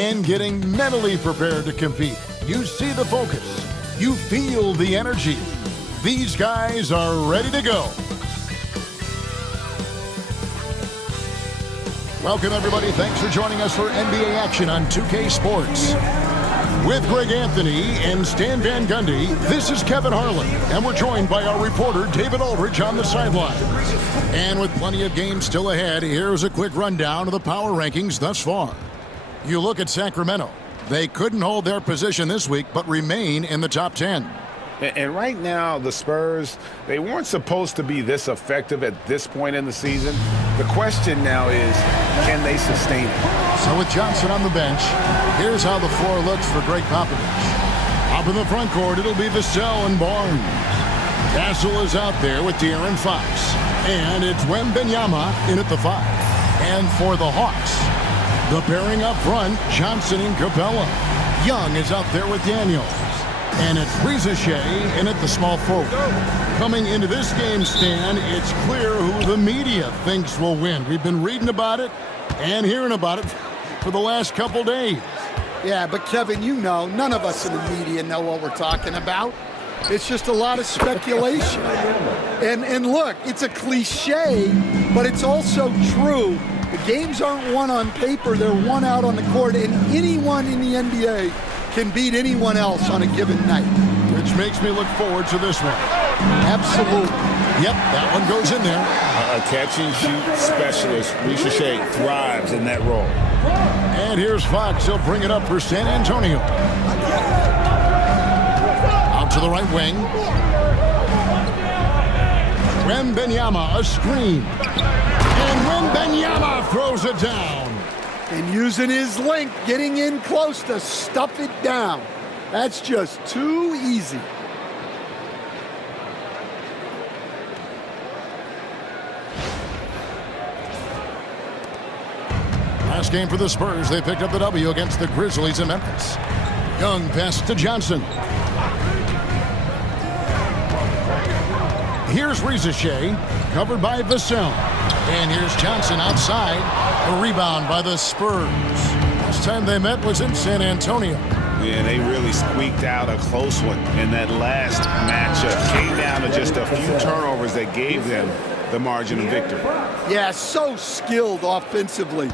and getting mentally prepared to compete. You see the focus. You feel the energy. These guys are ready to go. Welcome, everybody. Thanks for joining us for NBA action on 2K Sports. With Greg Anthony and Stan Van Gundy, this is Kevin Harlan, and we're joined by our reporter, David Aldridge, on the sideline. And with plenty of games still ahead, here's a quick rundown of the power rankings thus far. You look at Sacramento. They couldn't hold their position this week, but remain in the top 10. And right now, the Spurs, they weren't supposed to be this effective at this point in the season. The question now is, can they sustain it? So with Johnson on the bench, here's how the floor looks for Greg Popovich. Up in the front court, it'll be Vassell and Barnes. Castle is out there with De'Aaron Fox. And it's Wembanyama in at the 5. And for the Hawks, the pairing up front, Johnson and Capella. Young is out there with Daniels. And it's Reza Shea in at the small forward. Coming into this game, Stan, it's clear who the media thinks will win. We've been reading about it and hearing about it for the last couple days. Yeah, but Kevin, you know, none of us in the media know what we're talking about. It's just a lot of speculation. And look, it's a cliche, but it's also true. The games aren't won on paper, they're won out on the court, and anyone in the NBA can beat anyone else on a given night. Which makes me look forward to this one. Absolutely. Yep, that one goes in there. A catch-and-shoot specialist, Reza Shea, thrives in that role. And here's Fox. He'll bring it up for San Antonio. Out to the right wing. Wembanyama, a screen. And Wembanyama throws it down. And using his length, getting in close to stuff it down. That's just too easy. Last game for the Spurs, they picked up the W against the Grizzlies in Memphis. Young pass to Johnson. Here's Reza Shea, covered by Vassell. And here's Johnson outside. A rebound by the Spurs. Last time they met was in San Antonio. Yeah, they really squeaked out a close one in that last matchup. Came down to just a few turnovers that gave them the margin of victory. Yeah, so skilled offensively.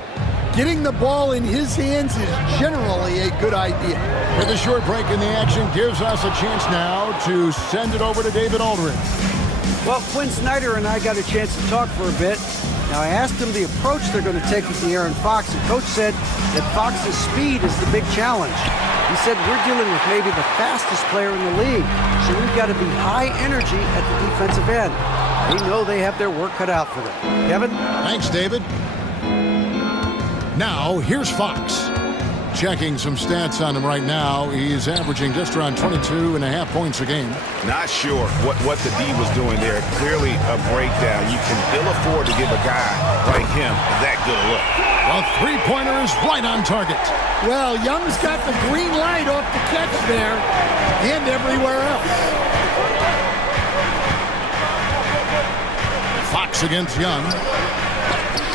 Getting the ball in his hands is generally a good idea. With a short break in the action, gives us a chance now to send it over to David Aldridge. Well, Quinn Snyder and I got a chance to talk for a bit. Now, I asked him the approach they're going to take with De'Aaron Fox, and Coach said that Fox's speed is the big challenge. He said we're dealing with maybe the fastest player in the league, so we've got to be high energy at the defensive end. We know they have their work cut out for them. Kevin? Thanks, David. Now, here's Fox. Checking some stats on him right now. He's averaging just around 22.5 points a game. Not sure what the D was doing there. Clearly a breakdown. You can ill afford to give a guy like him that good a look. A three-pointer is right on target. Well, Young's got the green light off the catch there and everywhere else. Fox against Young.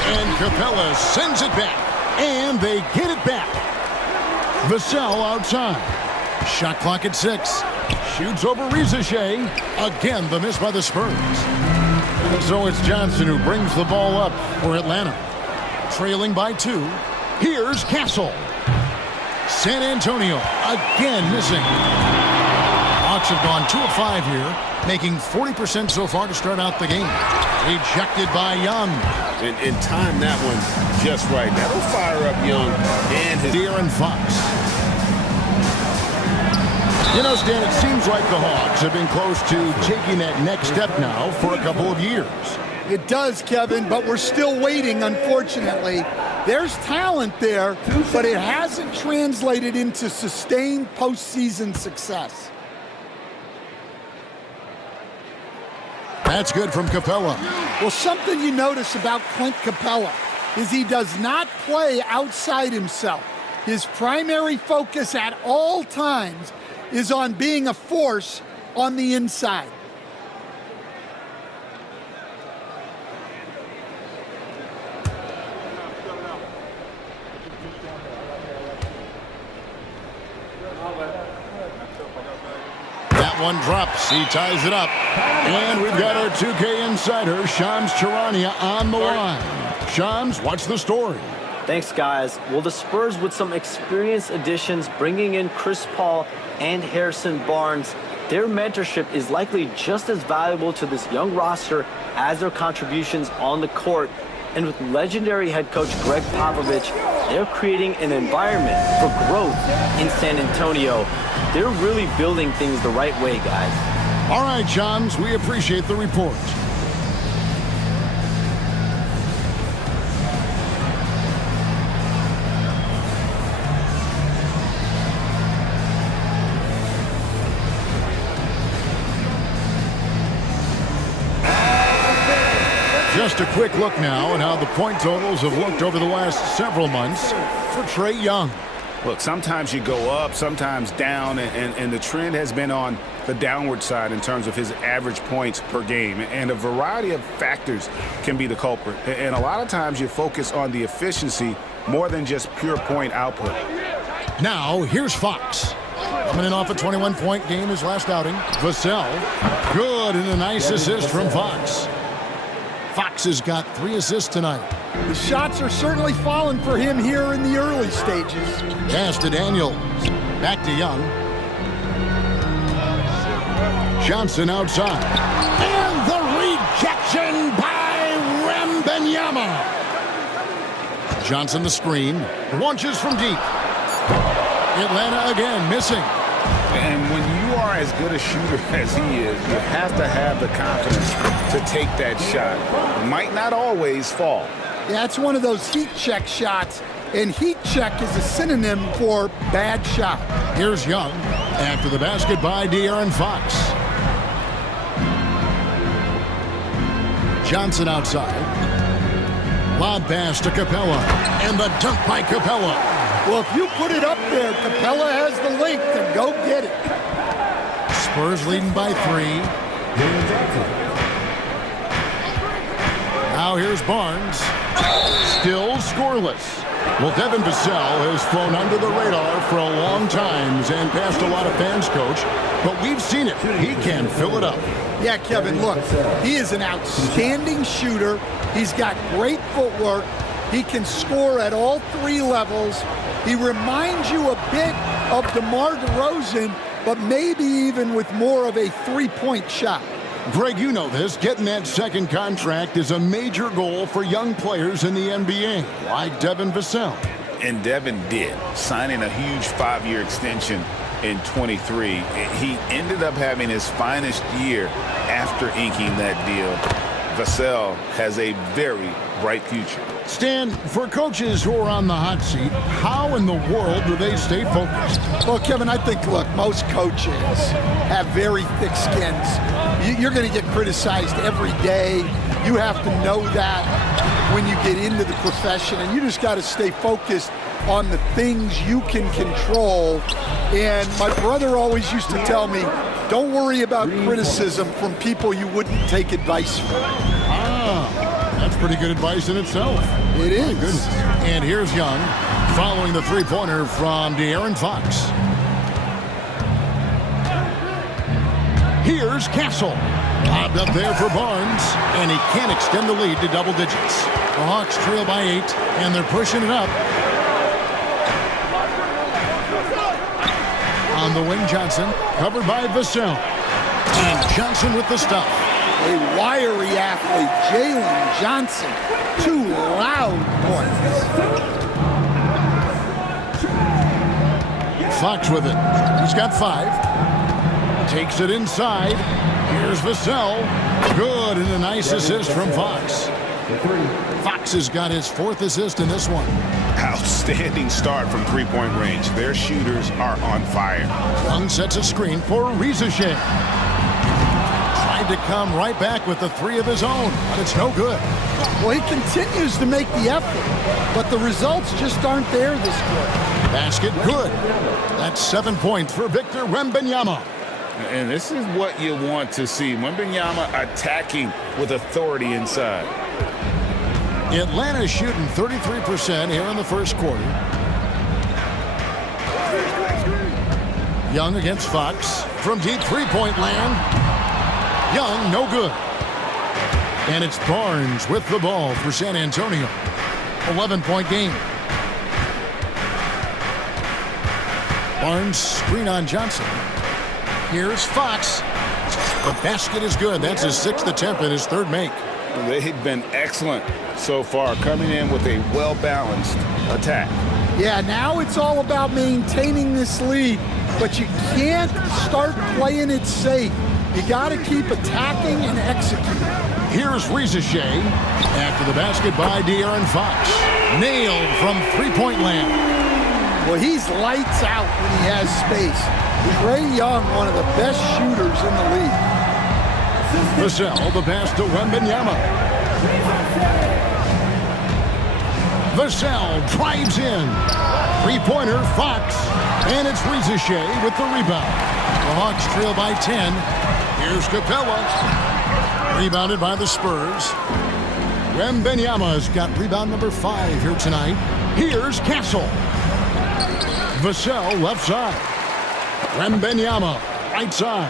And Capella sends it back. And they get it back. Vassell outside. Shot clock at 6. Shoots over Reza Shea. Again, the miss by the Spurs. So it's Johnson who brings the ball up for Atlanta. Trailing by 2. Here's Castle. San Antonio again missing. Hawks have gone 2 of 5 here, making 40% so far to start out the game. Rejected by Young. And time that one just right. That'll fire up Young and his De'Aaron Fox. You know, Stan, it seems like the Hawks have been close to taking that next step now for a couple of years. It does, Kevin, but we're still waiting, unfortunately. There's talent there, but it hasn't translated into sustained postseason success. That's good from Capella. Well, something you notice about Clint Capella is he does not play outside himself. His primary focus at all times is on being a force on the inside. That one drops. He ties it up. And we've got our 2K insider, Shams Charania, on the line. Shams, what's the story? Thanks, guys. Well, the Spurs, with some experienced additions, bringing in Chris Paul and Harrison Barnes, their mentorship is likely just as valuable to this young roster as their contributions on the court. And with legendary head coach Greg Popovich, they're creating an environment for growth in San Antonio. They're really building things the right way, guys. All right, Shams, we appreciate the report. Just a quick look now at how the point totals have looked over the last several months for Trae Young. Look, sometimes you go up, sometimes down, and the trend has been on the downward side in terms of his average points per game. And a variety of factors can be the culprit. And a lot of times you focus on the efficiency more than just pure point output. Now, here's Fox. Coming in off a 21-point game his last outing. Vassell, good, and a nice assist from Fox. Fox has got 3 assists tonight. The shots are certainly falling for him here in the early stages. Pass to Daniels. Back to Young. Johnson outside. And the rejection by Wembanyama. Johnson the screen. Launches from deep. Atlanta again missing. And when you are as good a shooter as he is, you have to have the confidence to take that shot. It might not always fall. Yeah, it's one of those heat check shots, and heat check is a synonym for bad shot. Here's Young after the basket by De'Aaron Fox. Johnson outside. Lob pass to Capella, and the dunk by Capella. Well, if you put it up there, Capella has the length to go get it. Spurs leading by 3. Now here's Barnes. Still scoreless. Well, Devin Vassell has flown under the radar for a long time and passed a lot of fans, Coach. But we've seen it. He can fill it up. Yeah, Kevin, look, he is an outstanding shooter. He's got great footwork. He can score at all 3 levels. He reminds you a bit of DeMar DeRozan, but maybe even with more of a 3-point shot. Greg, you know this. Getting that second contract is a major goal for young players in the NBA, like Devin Vassell. And Devin did, signing a huge 5-year extension in 23. He ended up having his finest year after inking that deal. Vassell has a very bright future. Stan, for coaches who are on the hot seat, how in the world do they stay focused? Well, Kevin, I think, look, most coaches have very thick skins. You're going to get criticized every day. You have to know that when you get into the profession, and you just got to stay focused on the things you can control. And my brother always used to tell me, don't worry about criticism from people you wouldn't take advice from. That's pretty good advice in itself. It is. Goodness. And here's Young following the 3-pointer from De'Aaron Fox. Here's Castle. Lobbed up there for Barnes, and he can't extend the lead to double digits. The Hawks trail by 8, and they're pushing it up. On the wing, Johnson, covered by Vassell. And Johnson with the stuff. A wiry athlete, Jalen Johnson. 2 loud points. Fox with it. He's got 5. Takes it inside. Here's Vassell. Good, and a nice assist from Fox. Fox has got his 4th assist in this one. Outstanding start from 3-point range. Their shooters are on fire. Young sets a screen for Rizichet. Tried to come right back with the 3 of his own, but it's no good. Well, he continues to make the effort, but the results just aren't there this quarter. Basket good. That's 7 points for Victor Wembanyama. And this is what you want to see. Wembanyama attacking with authority inside. Atlanta shooting 33% here in the first quarter. Young against Fox. From deep three-point land. Young, no good. And it's Barnes with the ball for San Antonio. 11-point game. Barnes screen on Johnson. Here's Fox. The basket is good. That's his 6th attempt and his 3rd make. They've been excellent so far, coming in with a well-balanced attack. Yeah, now it's all about maintaining this lead, but you can't start playing it safe. You got to keep attacking and executing. Here's Rizachet after the basket by De'Aaron Fox. Nailed from three-point land. Well, he's lights out when he has space. Trae Young, one of the best shooters in the league. Vassell, the pass to Wembanyama. Vassell drives in. Three-pointer, Fox. And it's Rizachet with the rebound. The Hawks trail by 10. Here's Capella. Rebounded by the Spurs. Wembanyama's got rebound number 5 here tonight. Here's Castle. Vassell left side. Wembanyama right side.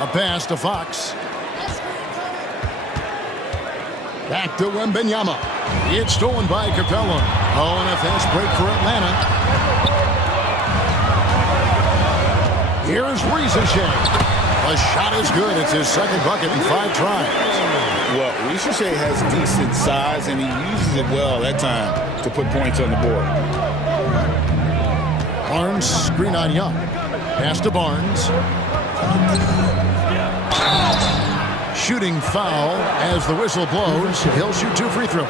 A pass to Fox. Back to Wembanyama. It's stolen by Capella. Oh, and a fast break for Atlanta. Here's Rizachet. The shot is good. It's his 2nd bucket in 5 tries. Well, Rizachet has decent size, and he uses it well that time to put points on the board. Barnes screen on Young. Pass to Barnes. Shooting foul as the whistle blows. He'll shoot 2 free throws.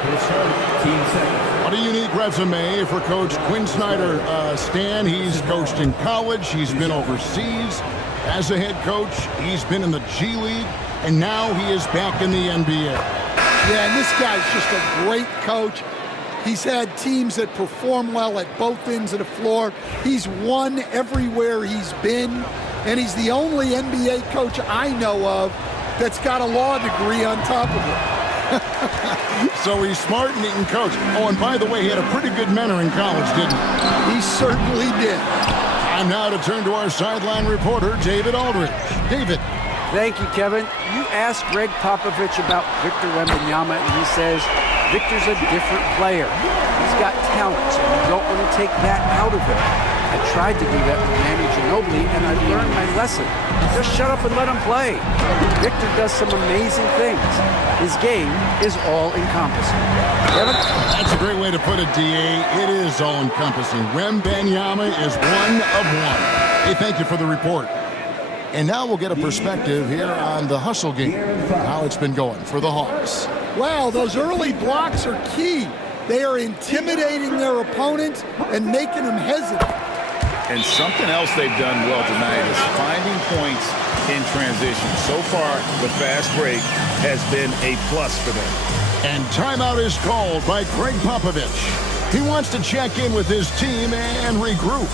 What a unique resume for Coach Quinn Snyder. Stan, he's coached in college. He's been overseas as a head coach. He's been in the G League, and now he is back in the NBA. Yeah, and this guy's just a great coach. He's had teams that perform well at both ends of the floor. He's won everywhere he's been, and he's the only NBA coach I know of that's got a law degree on top of it. So he's smart and he can coach. Oh, and by the way, he had a pretty good mentor in college, didn't he? He certainly did. Time now to turn to our sideline reporter, David Aldridge. David. Thank you, Kevin. You asked Greg Popovich about Victor Wembanyama, and he says Victor's a different player. He's got talent, so you don't want to take that out of him. I tried to do that with Manu Ginobili, and I learned my lesson. Just shut up and let him play. Victor does some amazing things. His game is all-encompassing. Kevin? That's a great way to put it, D.A. It is all-encompassing. Wembanyama is one of one. Hey, thank you for the report. And now we'll get a perspective here on the hustle game, how it's been going for the Hawks. Well, those early blocks are key. They are intimidating their opponents and making them hesitant. And something else they've done well tonight is finding points in transition. So far, the fast break has been a plus for them. And timeout is called by Greg Popovich. He wants to check in with his team and regroup.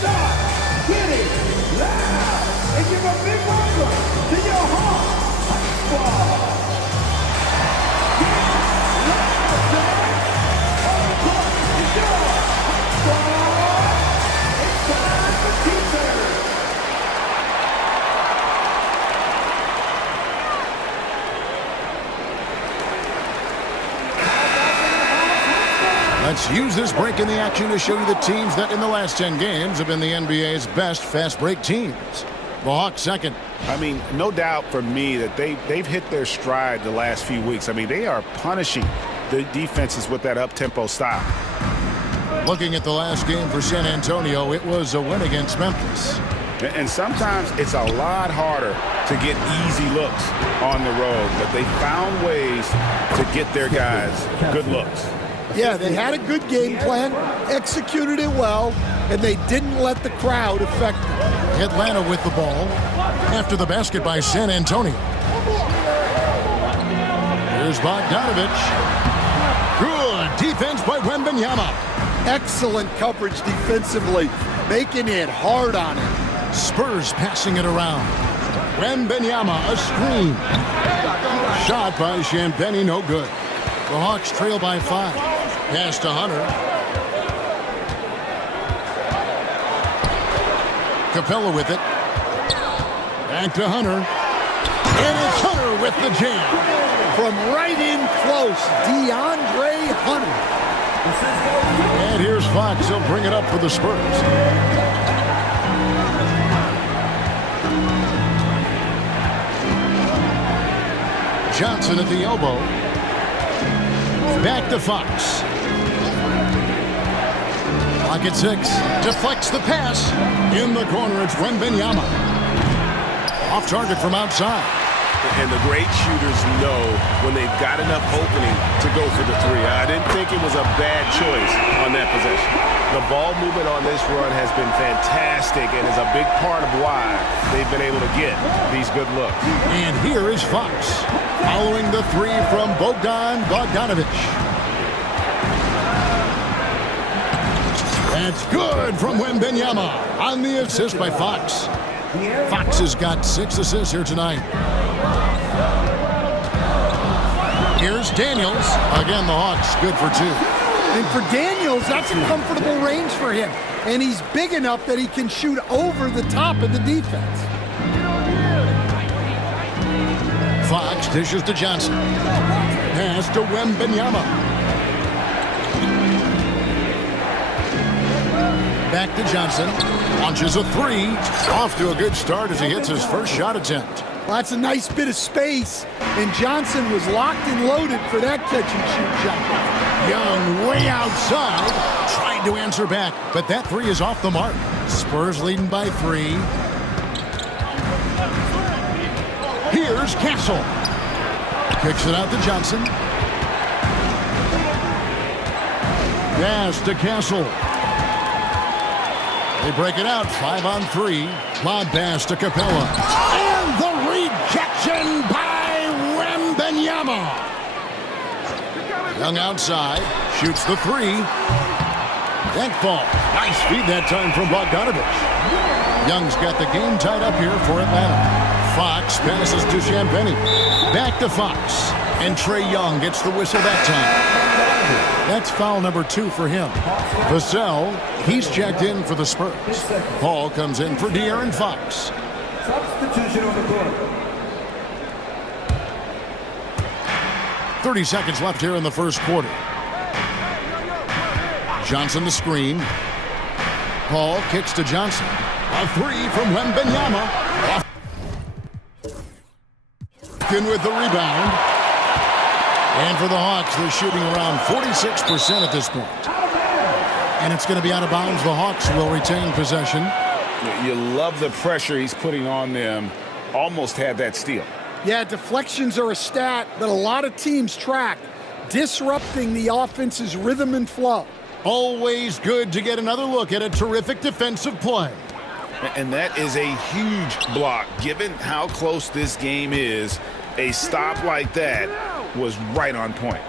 Stop getting loud and give a big welcome to your Hawks ball. Let's use this break in the action to show you the teams that in the last 10 games have been the NBA's best fast break teams. The Hawks second. I mean, no doubt for me that they've hit their stride the last few weeks. I mean, they are punishing the defenses with that up-tempo style. Looking at the last game for San Antonio, it was a win against Memphis. And sometimes it's a lot harder to get easy looks on the road, but they found ways to get their guys good looks. Yeah, they had a good game plan, executed it well, and they didn't let the crowd affect them. Atlanta with the ball after the basket by San Antonio. Here's Bogdanovich. Good defense by Wembanyama. Excellent coverage defensively, making it hard on him. Spurs passing it around. Wembanyama, a screen. Shot by Champagny, no good. The Hawks trail by 5. Pass to Hunter. Capella with it. Back to Hunter. And it's Hunter with the jam. From right in close, DeAndre Hunter. And here's Fox. He'll bring it up for the Spurs. Johnson at the elbow. Back to Fox. Clock at 6. Deflects the pass. In the corner, it's Wembanyama. Off target from outside. And the great shooters know when they've got enough opening to go for the three. I didn't think it was a bad choice on that possession. The ball movement on this run has been fantastic and is a big part of why they've been able to get these good looks. And here is Fox, following the three from Bogdanovich. That's good from Wembanyama on the assist by Fox. Fox has got 6 assists here tonight. Here's Daniels. Again, the Hawks good for 2. And for Daniels, that's a comfortable range for him. And he's big enough that he can shoot over the top of the defense. Fox dishes to Johnson. Pass to Wembanyama. Back to Johnson. Launches a 3. Off to a good start as he hits his first shot attempt. Well, that's a nice bit of space. And Johnson was locked and loaded for that catch-and-shoot shot. Young way outside. Trying to answer back, but that 3 is off the mark. Spurs leading by 3. Here's Castle. Kicks it out to Johnson. Pass to Castle. They break it out, 5 on 3. Lob pass to Capella. And the rejection by Wembanyama. Young outside, shoots the 3. That ball. Nice feed that time from Bogdanovich. Young's got the game tied up here for Atlanta. Fox passes to Champagnie. Back to Fox. And Trae Young gets the whistle that time. That's foul number 2 for him. Vassell, he's checked in for the Spurs. Paul comes in for De'Aaron Fox. Substitution on the court. 30 seconds left here in the first quarter. Johnson the screen. Paul kicks to Johnson. A 3 from Wembanyama. In with the rebound. And for the Hawks, they're shooting around 46% at this point. And it's going to be out of bounds. The Hawks will retain possession. You love the pressure he's putting on them. Almost had that steal. Yeah, deflections are a stat that a lot of teams track, disrupting the offense's rhythm and flow. Always good to get another look at a terrific defensive play. And that is a huge block. Given how close this game is, a stop like that was right on point.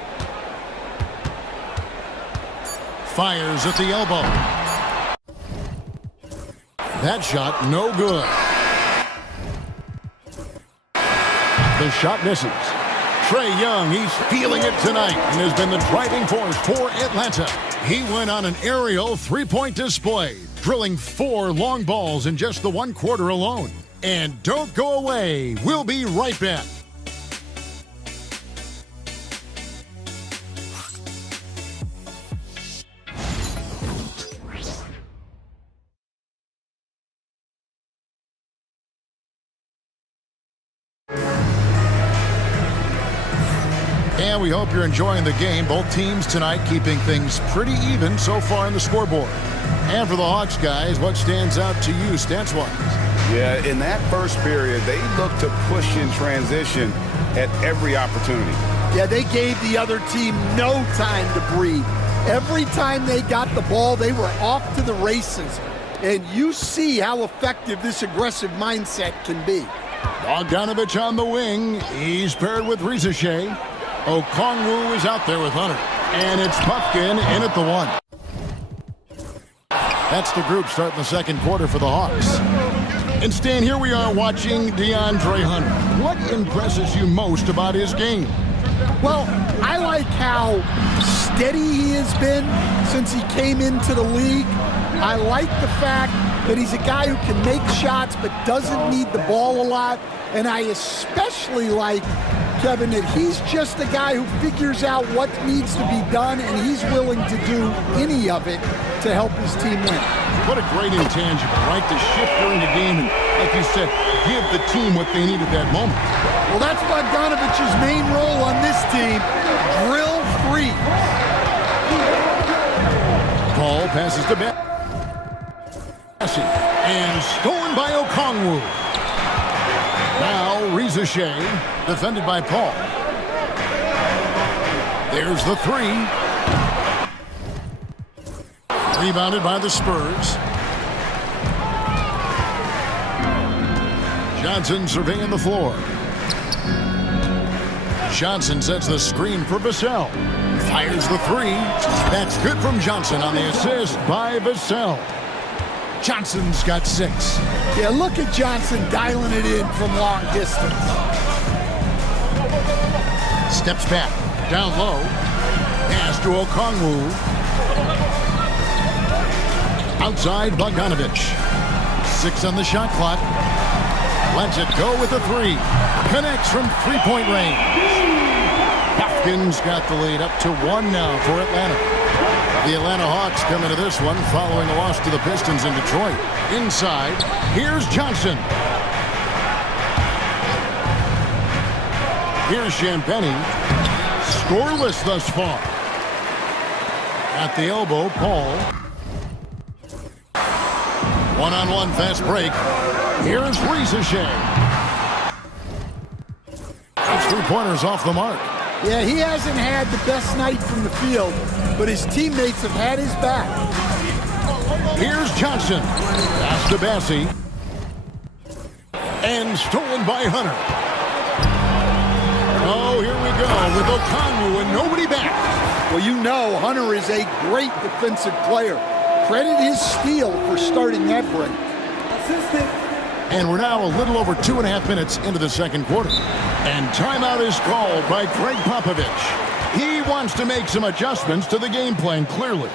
Fires at the elbow. That shot, no good. The shot misses. Trae Young, he's feeling it tonight and has been the driving force for Atlanta. He went on an aerial three-point display, drilling 4 long balls in just the 1 quarter alone. And don't go away. We'll be right back. And we hope you're enjoying the game. Both teams tonight keeping things pretty even so far in the scoreboard. And for the Hawks guys, what stands out to you stats-wise? Yeah, in that first period, they looked to push in transition at every opportunity. Yeah, they gave the other team no time to breathe. Every time they got the ball, they were off to the races. And you see how effective this aggressive mindset can be. Bogdanovich on the wing. He's paired with Rizeshe. Okongwu is out there with Hunter. And it's Puffkin in at the 1. That's the group starting the second quarter for the Hawks. And Stan, here we are watching DeAndre Hunter. What impresses you most about his game? Well, I like how steady he has been since he came into the league. I like the fact that he's a guy who can make shots but doesn't need the ball a lot. And I especially like, Kevin, that he's just a guy who figures out what needs to be done, and he's willing to do any of it to help his team win. What a great intangible, right? To shift during the game and, like you said, give the team what they need at that moment. Well, that's Bogdanovich's main role on this team, drill free. Paul passes to Bessie, and stolen by Okongwu. Now, Reza Shea, defended by Paul. There's the three. Rebounded by the Spurs. Johnson surveying the floor. Johnson sets the screen for Vassell. Fires the three. That's good from Johnson on the assist by Vassell. Johnson's got 6. Yeah, look at Johnson dialing it in from long distance. Steps back, down low. Pass to Okongwu. Outside Bogdanovich. 6 on the shot clock. Lets it go with the 3. Connects from three-point range. Hopkins got the lead up to 1 now for Atlanta. The Atlanta Hawks come into this one following a loss to the Pistons in Detroit. Inside, here's Johnson. Here's Champagnie. Scoreless thus far. At the elbow, Paul. One-on-one fast break. Here's Reza Shea. Those 3-pointers off the mark. Yeah, he hasn't had the best night from the field, but his teammates have had his back. Here's Johnson. Pass to Bessie. And stolen by Hunter. Oh, here we go with Okongwu and nobody back. Well, you know Hunter is a great defensive player. Credit his steal for starting that break. And we're now a little over 2.5 minutes into the second quarter. And timeout is called by Greg Popovich. He wants to make some adjustments to the game plan, clearly.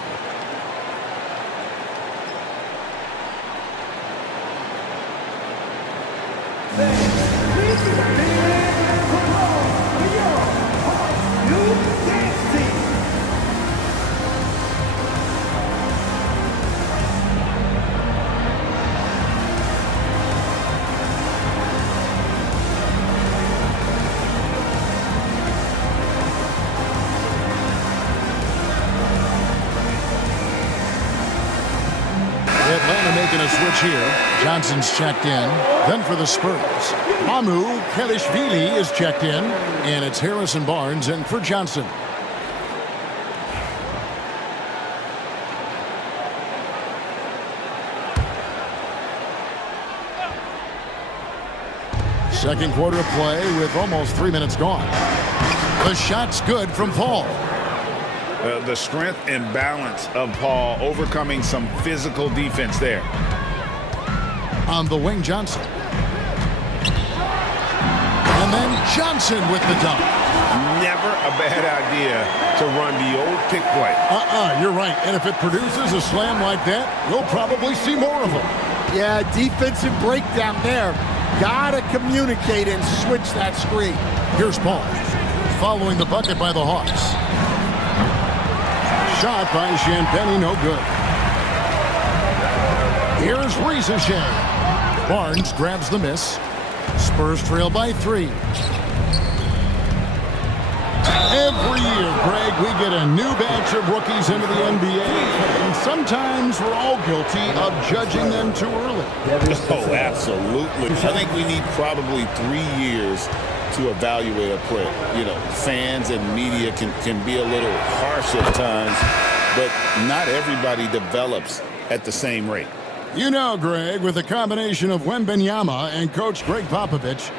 Atlanta making a switch here. Johnson's checked in. Then for the Spurs, Amu Kelishvili is checked in. And it's Harrison Barnes in for Johnson. Second quarter of play with almost 3 minutes gone. The shot's good from Paul. The strength and balance of Paul overcoming some physical defense there. On the wing, Johnson. And then Johnson with the dunk. Never a bad idea to run the old pick play. You're right. And if it produces a slam like that, we'll probably see more of them. Yeah, defensive breakdown there. Gotta communicate and switch that screen. Here's Paul. Following the bucket by the Hawks. Shot by Champagnie, no good. Here's Reza Shea. Barnes grabs the miss. Spurs trail by 3. Every year, Greg, we get a new batch of rookies into the NBA, and sometimes we're all guilty of judging them too early. Oh, absolutely. I think we need probably 3 years to evaluate a player. You know, fans and media can be a little harsh at times, but not everybody develops at the same rate. You know, Greg, with a combination of Wembanyama and Coach Greg Popovich,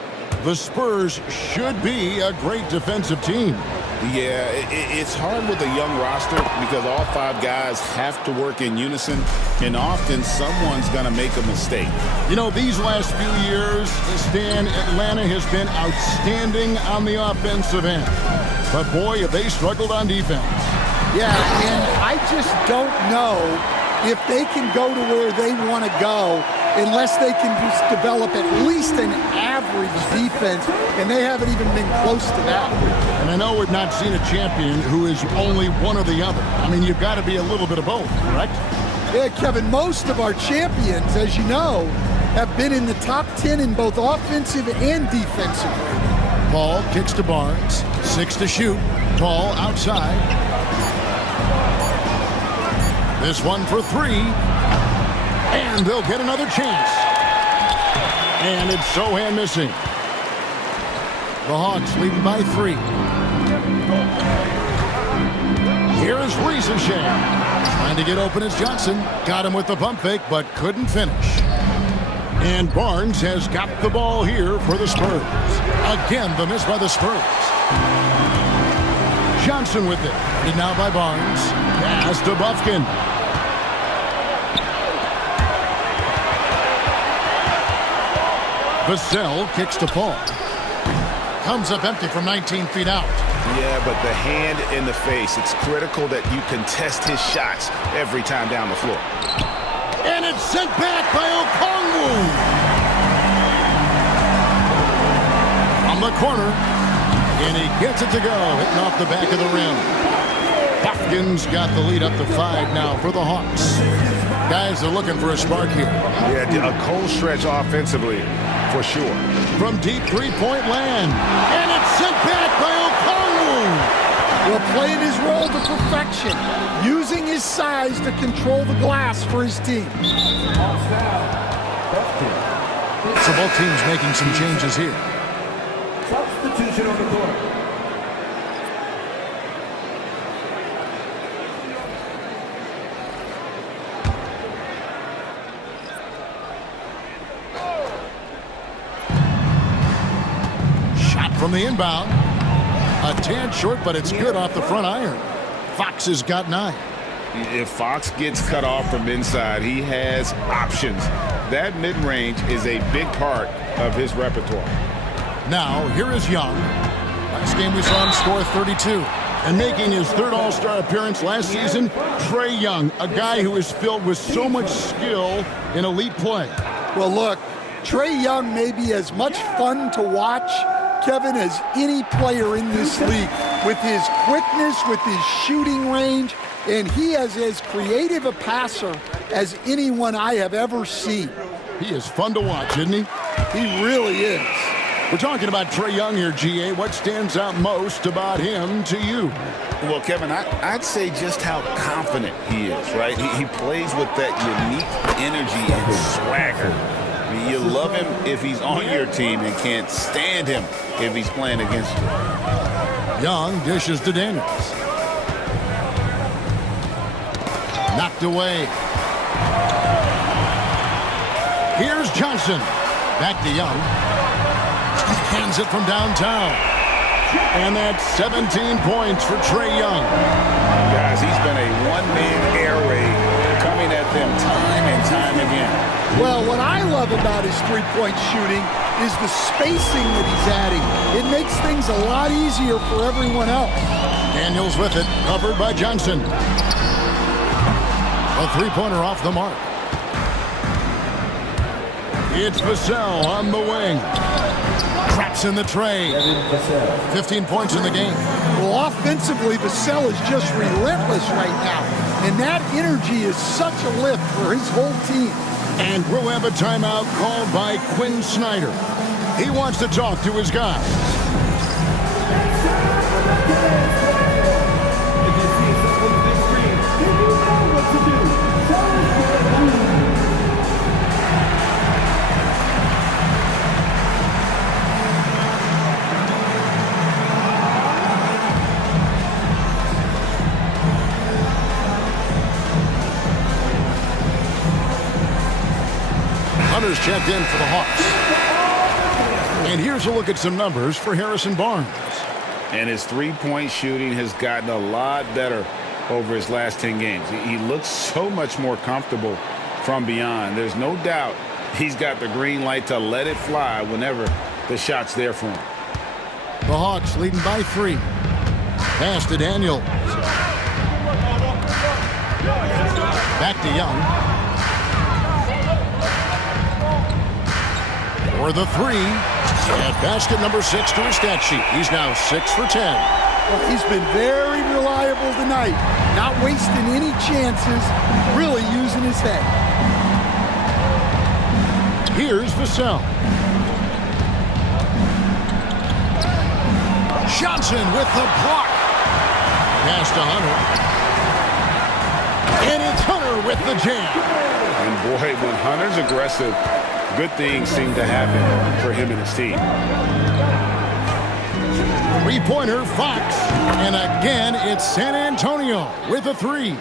the Spurs should be a great defensive team. Yeah, it's hard with a young roster because all 5 guys have to work in unison, and often someone's going to make a mistake. You know, these last few years, Stan, Atlanta has been outstanding on the offensive end. But boy, have they struggled on defense. Yeah, and I just don't know if they can go to where they want to go unless they can just develop at least an average defense, and they haven't even been close to that. And I know we've not seen a champion who is only one or the other. I mean, you've got to be a little bit of both, correct? Yeah, Kevin, most of our champions, as you know, have been in the top 10 in both offensive and defensive rating. Paul kicks to Barnes, 6 to shoot. Paul outside. This one for 3. And they'll get another chance. And it's Sohan missing. The Hawks leading by 3. Here's Ricochet. Trying to get open as Johnson. Got him with the pump fake, but couldn't finish. And Barnes has got the ball here for the Spurs. Again, the miss by the Spurs. Johnson with it. And now by Barnes. Pass to Bufkin. Vassell kicks to Paul. Comes up empty from 19 feet out. Yeah, but the hand in the face, it's critical that you contest his shots every time down the floor. And it's sent back by Okongwu. From the corner. And he gets it to go, hitting off the back of the rim. Hopkins got the lead up to 5 now for the Hawks. Guys are looking for a spark here. Yeah, a cold stretch offensively, for sure. From deep three-point land. And it's sent back by Okongwu. Well, playing his role to perfection, using his size to control the glass for his team. So both teams making some changes here. Substitution on the court. Shot from the inbound. A tad short, but it's good off the front iron. Fox has got 9. If Fox gets cut off from inside, he has options. That mid-range is a big part of his repertoire. Now, here is Young. Last game we saw him score 32. And making his 3rd All-Star appearance last season, Trae Young, a guy who is filled with so much skill in elite play. Well, look, Trae Young may be as much fun to watch, Kevin, as any player in this league. With his quickness, with his shooting range, and he is as creative a passer as anyone I have ever seen. He is fun to watch, isn't he? He really is. We're talking about Trae Young here, GA. What stands out most about him to you? Well, Kevin, I'd say just how confident he is, right? He plays with that unique energy and swagger. I mean, you love him if he's on your team and can't stand him if he's playing against you. Young dishes to Daniels. Knocked away. Here's Johnson. Back to Young. Hands it from downtown. And that's 17 points for Trae Young. Guys, he's been a one-man air raid coming at them time and time again. Well, what I love about his three-point shooting is the spacing that he's adding. It makes things a lot easier for everyone else. Daniels with it, covered by Johnson. A three-pointer off the mark. It's Vassell on the wing. Traps in the tray. 15 points in the game. Well, offensively, Vassell is just relentless right now. And that energy is such a lift for his whole team. And we'll have a timeout called by Quinn Snyder. He wants to talk to his guys. Hunter's checked in for the Hawks. And here's a look at some numbers for Harrison Barnes. And his three-point shooting has gotten a lot better over his last 10 games. He looks so much more comfortable from beyond. There's no doubt he's got the green light to let it fly whenever the shot's there for him. The Hawks leading by 3. Pass to Daniels. Back to Young. For the 3. And basket number 6 to his stat sheet. He's now 6 for 10. Well, he's been very reliable tonight. Not wasting any chances. Really using his head. Here's Vassell. Johnson with the block. Pass to Hunter. And it's Hunter with the jam. And boy, when Hunter's aggressive, good things seem to happen for him and his team. Three-pointer, Fox. And again, it's San Antonio with a 3.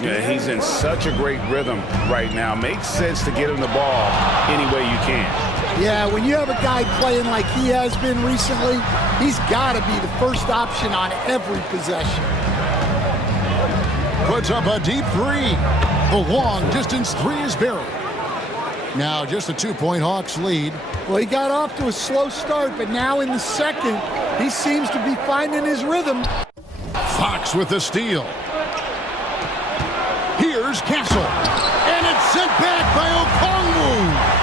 Yeah, he's in such a great rhythm right now. Makes sense to get him the ball any way you can. Yeah, when you have a guy playing like he has been recently, he's got to be the first option on every possession. Puts up a deep 3. The long distance 3 is buried. Now just a 2-point Hawks lead. Well, he got off to a slow start, but now in the second, he seems to be finding his rhythm. Fox with the steal. Here's Castle. And it's sent back by Okongwu.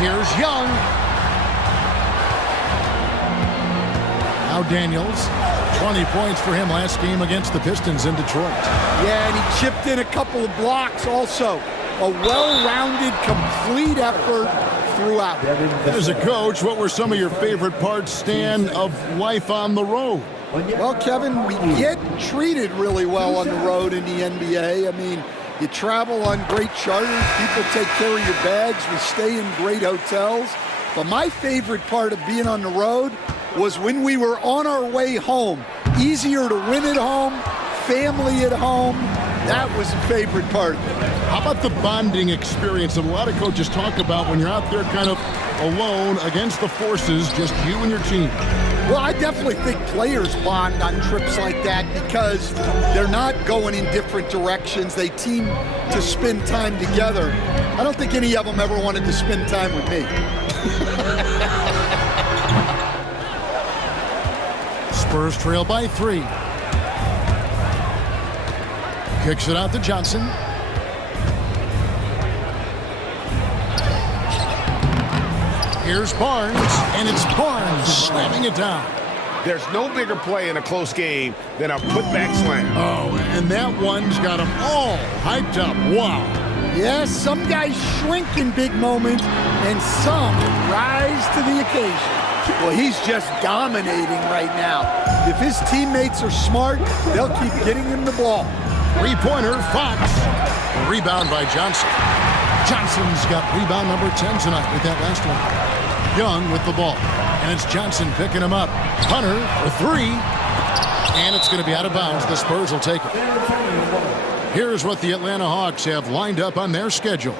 Here's Young. Now Daniels. 20 points for him last game against the Pistons in Detroit. Yeah, and he chipped in a couple of blocks also. A well-rounded, complete effort throughout. As a coach, what were some of your favorite parts, Stan, of life on the road? Well, Kevin, we get treated really well on the road in the NBA. I mean, you travel on great charters. People take care of your bags. We stay in great hotels. But my favorite part of being on the road was when we were on our way home. Easier to win at home, family at home. That was a favorite part of it. How about the bonding experience that a lot of coaches talk about when you're out there kind of alone against the forces, just you and your team? Well, I definitely think players bond on trips like that because they're not going in different directions. They team to spend time together. I don't think any of them ever wanted to spend time with me. Spurs trail by 3. Kicks it out to Johnson. Here's Barnes, and it's Barnes slamming it down. There's no bigger play in a close game than a putback slam. Oh, and that one's got them all hyped up. Wow. Yes, some guys shrink in big moments, and some rise to the occasion. Well, he's just dominating right now. If his teammates are smart, they'll keep getting him the ball. Three-pointer, Fox. Rebound by Johnson. Johnson's got rebound number 10 tonight with that last one. Young with the ball. And it's Johnson picking him up. Hunter for 3. And it's going to be out of bounds. The Spurs will take it. Here's what the Atlanta Hawks have lined up on their schedule.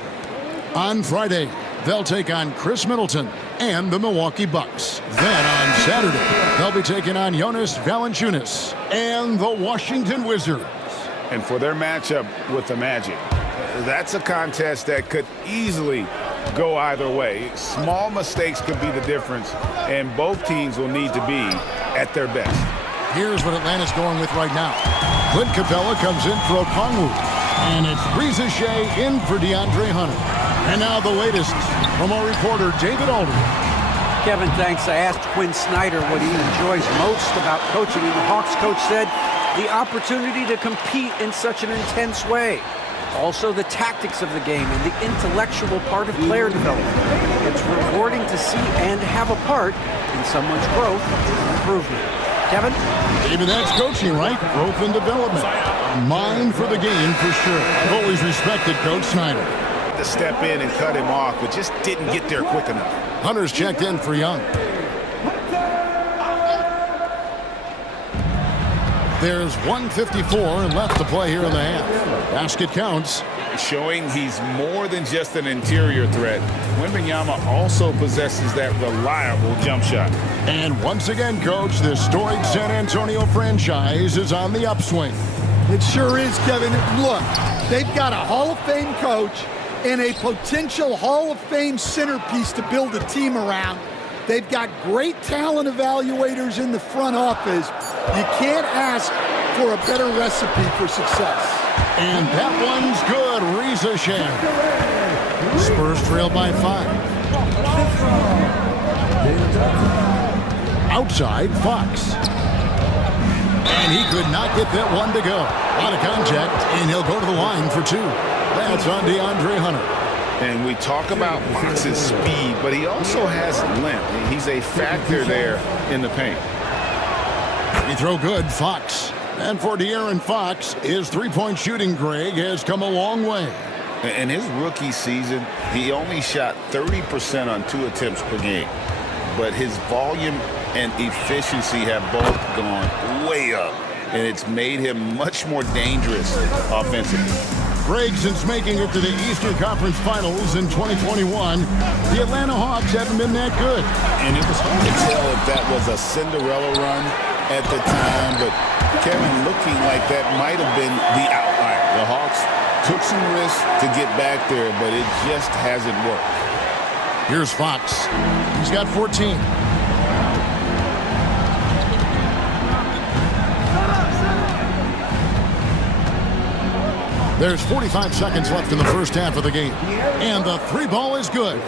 On Friday, they'll take on Chris Middleton and the Milwaukee Bucks. Then on Saturday, they'll be taking on Jonas Valanciunas and the Washington Wizards. And for their matchup with the Magic, that's a contest that could easily go either way. Small mistakes could be the difference, and both teams will need to be at their best. Here's what Atlanta's going with right now. Clint Capella comes in for Okongwu. And it's Reza Shea in for DeAndre Hunter. And now the latest from our reporter, David Aldridge. Kevin, thanks. I asked Quinn Snyder what he enjoys most about coaching, and the Hawks coach said the opportunity to compete in such an intense way. Also the tactics of the game and the intellectual part of player development. It's rewarding to see and have a part in someone's growth and improvement. Kevin? David, that's coaching, right? Growth and development. Mind for the game for sure. I've always respected Coach Snyder. To step in and cut him off, but just didn't get there quick enough. Hunter's checked in for Young. There's 1:54 left to play here in the half. Basket counts. Showing he's more than just an interior threat. Wembanyama also possesses that reliable jump shot. And once again, Coach, this storied San Antonio franchise is on the upswing. It sure is, Kevin. Look, they've got a Hall of Fame coach and a potential Hall of Fame centerpiece to build a team around. They've got great talent evaluators in the front office. You can't ask for a better recipe for success. And that one's good. Reza Shea. Spurs trail by 5. Outside, Fox. And he could not get that one to go. Out of contact, and he'll go to the line for 2. That's on DeAndre Hunter. And we talk about Fox's speed, but he also has length. He's a factor there in the paint. He throw good, Fox. And for De'Aaron Fox, his three-point shooting, Greg, has come a long way. In his rookie season, he only shot 30% on 2 attempts per game. But his volume and efficiency have both gone way up. And it's made him much more dangerous offensively. Greg, since making it to the Eastern Conference Finals in 2021, the Atlanta Hawks haven't been that good. And it was hard to tell if that was a Cinderella run at the time, but Kevin, looking like that might have been the outlier. The Hawks took some risks to get back there, but it just hasn't worked. Here's Fox. He's got 14. There's 45 seconds left in the first half of the game. And the 3 ball is good.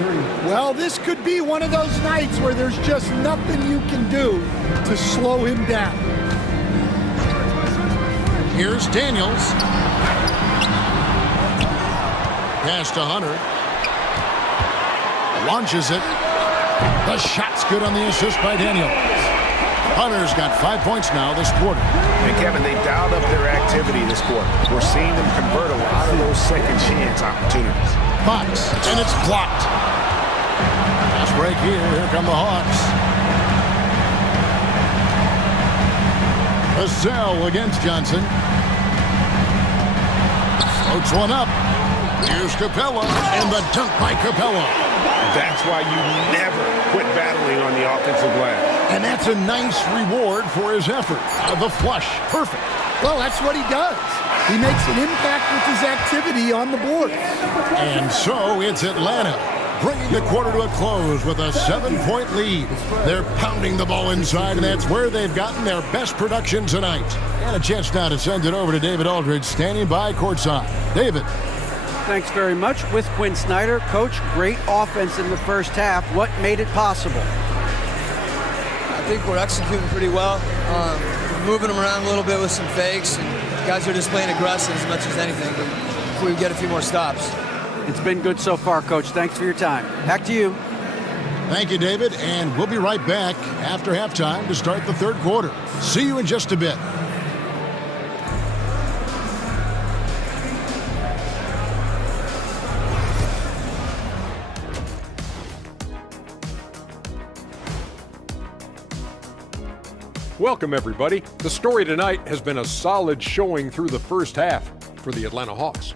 Well, this could be one of those nights where there's just nothing you can do to slow him down. Here's Daniels. Pass to Hunter. Launches it. The shot's good on the assist by Daniels. Hunter's got 5 points now this quarter. And Kevin, they dialed up their activity this quarter. We're seeing them convert a lot of those second chance opportunities. Fox, and it's blocked. Fast break here. Here come the Hawks. Vassell against Johnson. Floats one up. Here's Capella, and the dunk by Capella. That's why you never quit battling on the offensive glass. And that's a nice reward for his effort. The flush, perfect. Well, that's what he does. He makes an impact with his activity on the board. And so it's Atlanta, bringing the quarter to a close with a 7-point lead. They're pounding the ball inside, and that's where they've gotten their best production tonight. And a chance now to send it over to David Aldridge, standing by courtside. David. Thanks very much. With Quinn Snyder, Coach, great offense in the first half. What made it possible? I think we're executing pretty well. We're moving them around a little bit with some fakes, and guys are just playing aggressive as much as anything. But if we get a few more stops. It's been good so far, Coach. Thanks for your time. Back to you. Thank you, David, and we'll be right back after halftime to start the third quarter. See you in just a bit. Welcome, everybody. The story tonight has been a solid showing through the first half for the Atlanta Hawks.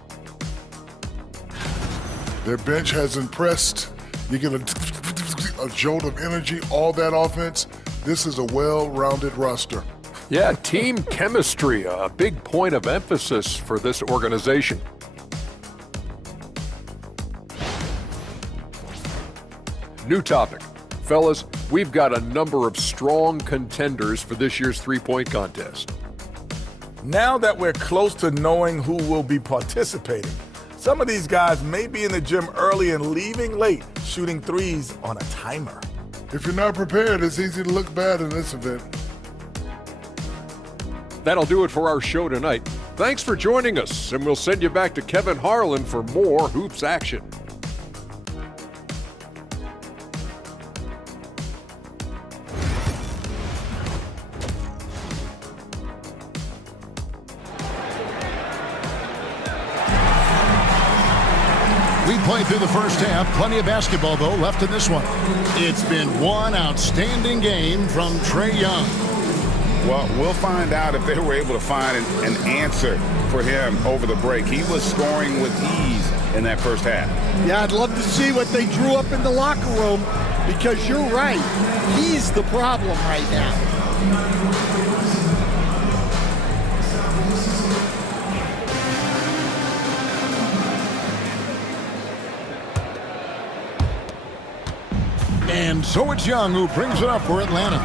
Their bench has impressed. You get a jolt of energy, all that offense. This is a well-rounded roster. Yeah, team chemistry, a big point of emphasis for this organization. New topic. Fellas, we've got a number of strong contenders for this year's three-point contest. Now that we're close to knowing who will be participating, some of these guys may be in the gym early and leaving late, shooting threes on a timer. If you're not prepared, it's easy to look bad in this event. That'll do it for our show tonight. Thanks for joining us, and we'll send you back to Kevin Harlan for more hoops action. We played through the first half. Plenty of basketball, though, left in this one. It's been one outstanding game from Trae Young. Well, we'll find out if they were able to find an answer for him over the break. He was scoring with ease in that first half. Yeah, I'd love to see what they drew up in the locker room, because you're right. He's the problem right now. And so it's Young who brings it up for Atlanta.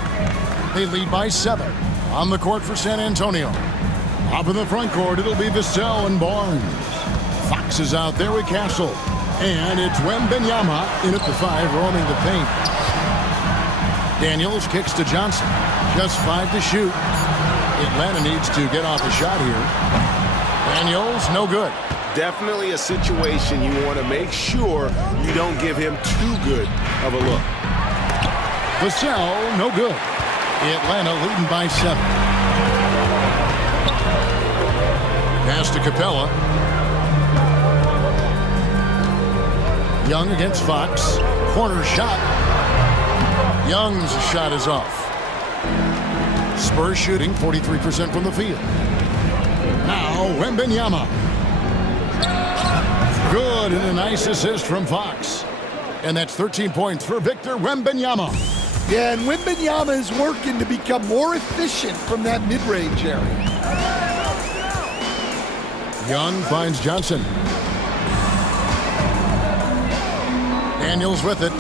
They lead by 7 on the court for San Antonio. Up in the front court, it'll be Vassell and Barnes. Fox is out there with Castle. And it's Wembanyama in at the 5, roaming the paint. Daniels kicks to Johnson. Just 5 to shoot. Atlanta needs to get off a shot here. Daniels, no good. Definitely a situation you want to make sure you don't give him too good of a look. Vassell, no good. Atlanta leading by 7. Pass to Capella. Young against Fox. Corner shot. Young's shot is off. Spurs shooting 43% from the field. Now Wembanyama. Good, and a nice assist from Fox. And that's 13 points for Victor Wembanyama. Yeah, and Wembanyama is working to become more efficient from that mid-range area. Young finds Johnson. Daniels with it.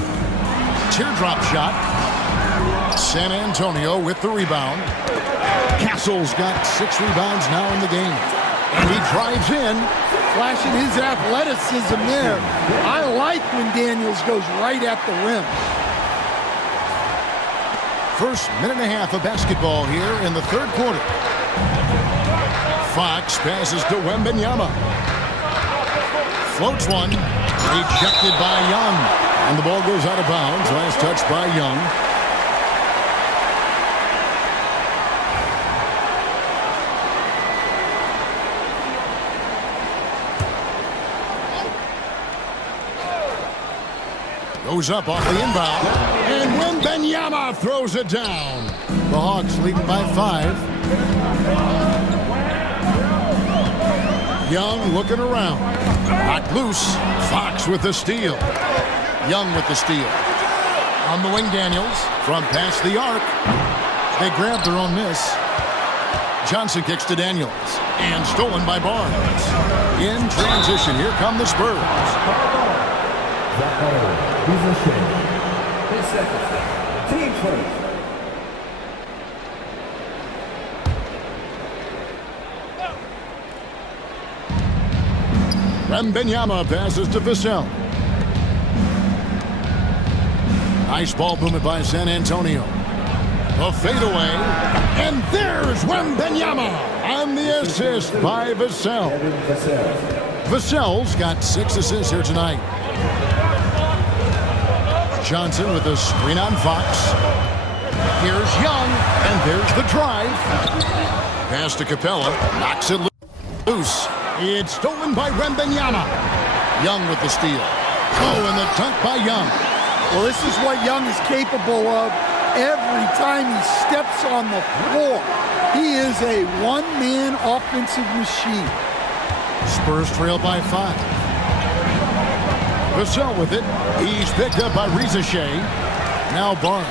Teardrop shot. San Antonio with the rebound. Castle's got 6 rebounds now in the game. And he drives in, flashing his athleticism there. I like when Daniels goes right at the rim. First minute and a half of basketball here in the third quarter. Fox passes to Wembanyama. Floats one. Rejected by Young. And the ball goes out of bounds. Last touch by Young. Goes up off the inbound. And Wembanyama throws it down. The Hawks leading by 5. Young looking around. Knocked loose. Fox with the steal. Young with the steal. On the wing, Daniels. From past the arc. They grab their own miss. Johnson kicks to Daniels. And stolen by Barnes. In transition, here come the Spurs. Team first. Wembanyama passes to Vassell. Nice ball movement by San Antonio. A fadeaway. And there's Wembanyama on the assist by Vassell. Vassell's got 6 assists here tonight. Johnson with a screen on Fox. Here's Young, and there's the drive. Pass to Capella, knocks it loose. It's stolen by Wembanyama. Young with the steal. Oh, and the dunk by Young. Well, this is what Young is capable of every time he steps on the floor. He is a one-man offensive machine. Spurs trail by 5. Vassell with it. He's picked up by Rizachet. Now Barnes.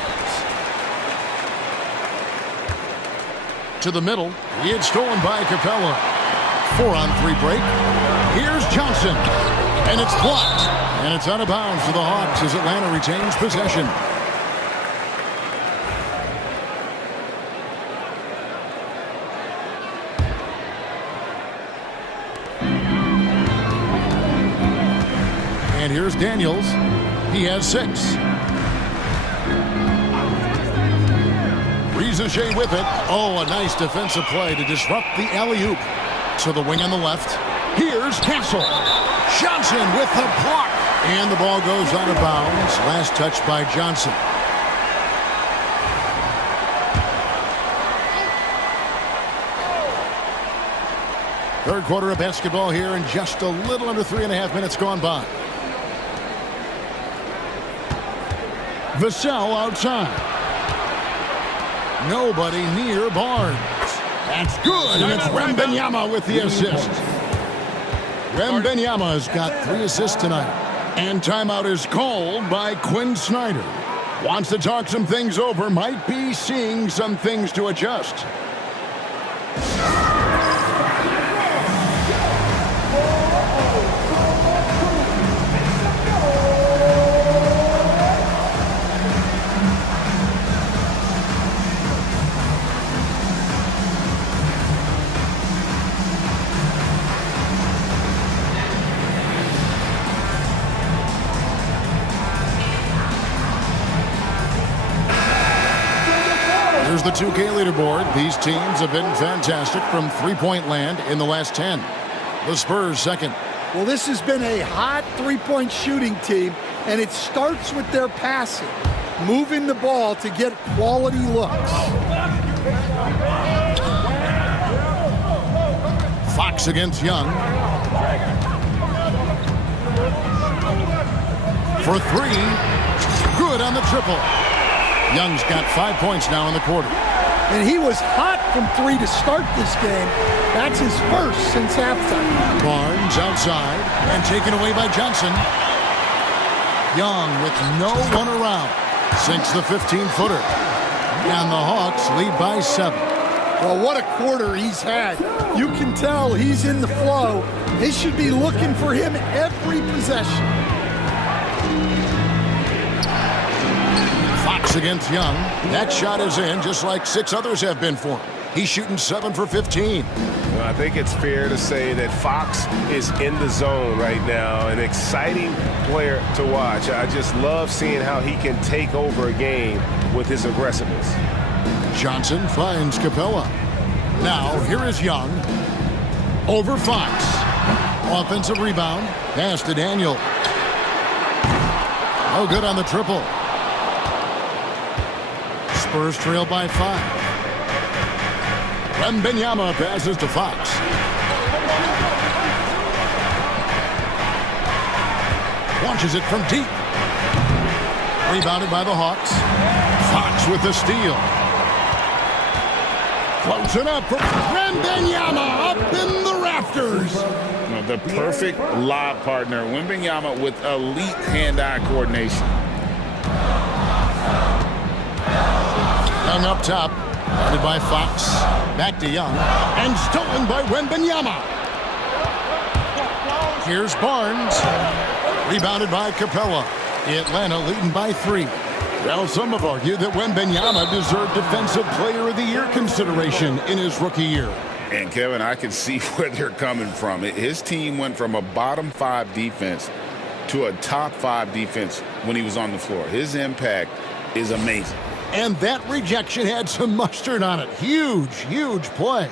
To the middle. It's stolen by Capella. 4-on-3 break. Here's Johnson. And it's blocked. And it's out of bounds to the Hawks as Atlanta retains possession. And here's Daniels. He has 6. Rizachet with it. Oh, a nice defensive play to disrupt the alley-oop. To the wing on the left. Here's Castle. Johnson with the block. And the ball goes out of bounds. Last touch by Johnson. Third quarter of basketball here, and just a little under 3.5 minutes gone by. Vassell outside. Nobody near Barnes. That's good, and it's Wembanyama with the assist. Wembanyama's got 3 assists tonight. And timeout is called by Quinn Snyder. Wants to talk some things over, might be seeing some things to adjust. Here's the 2K leaderboard. These teams have been fantastic from three-point land in the last 10. The Spurs second. Well, this has been a hot three-point shooting team, and it starts with their passing, moving the ball to get quality looks. Fox against Young. For 3. Good on the triple. Young's got 5 points now in the quarter. And he was hot from 3 to start this game. That's his first since halftime. Barnes outside and taken away by Johnson. Young with no one around sinks the 15-footer. And the Hawks lead by 7. Well, what a quarter he's had. You can tell he's in the flow. They should be looking for him every possession. Fox against Young. That shot is in, just like 6 others have been for him. He's shooting 7 for 15. Well, I think it's fair to say that Fox is in the zone right now. An exciting player to watch. I just love seeing how he can take over a game with his aggressiveness. Johnson finds Capella. Now, here is Young. Over Fox. Offensive rebound. Pass to Daniel. Oh, good on the triple. Spurs trail by 5. Wembanyama passes to Fox. Launches it from deep. Rebounded by the Hawks. Fox with the steal. Closing up for Wembanyama up in the rafters. The perfect lob partner. Wembanyama with elite hand-eye coordination. Young up top, guarded by Fox. Back to Young, and stolen by Wembanyama. Here's Barnes. Rebounded by Capella. Atlanta leading by 3. Well, some have argued that Wembanyama deserved Defensive Player of the Year consideration in his rookie year. And, Kevin, I can see where they're coming from. His team went from a bottom 5 defense to a top 5 defense when he was on the floor. His impact is amazing. And that rejection had some mustard on it. Huge, huge play.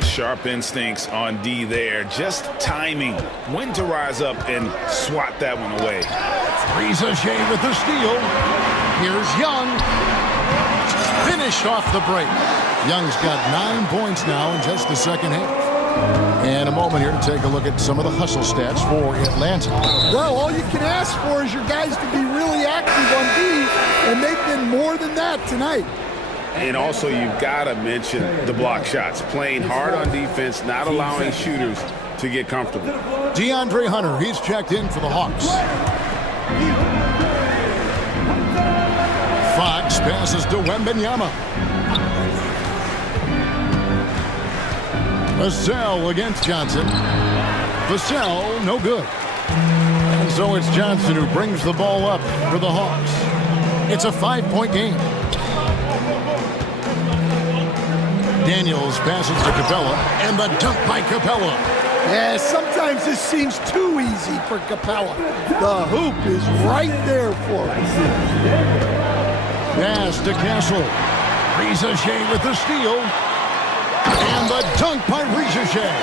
Sharp instincts on D there. Just timing when to rise up and swat that one away. Ricochet with the steal. Here's Young. Finished off the break. Young's got 9 points now in just the second half. And a moment here to take a look at some of the hustle stats for Atlanta. Well, all you can ask for is your guys to be really active on D, and they've been more than that tonight. And also, you've got to mention the block shots. Playing hard on defense, not allowing shooters to get comfortable. DeAndre Hunter, he's checked in for the Hawks. Fox passes to Wembanyama. Vassell against Johnson. Vassell, no good. And so it's Johnson who brings the ball up for the Hawks. It's a 5-point game. Daniels passes to Capella, and the dunk by Capella. Yeah, sometimes this seems too easy for Capella. The hoop is right there for him. Pass to Castle. Ricochet with the steal. And the dunk by Ricochet.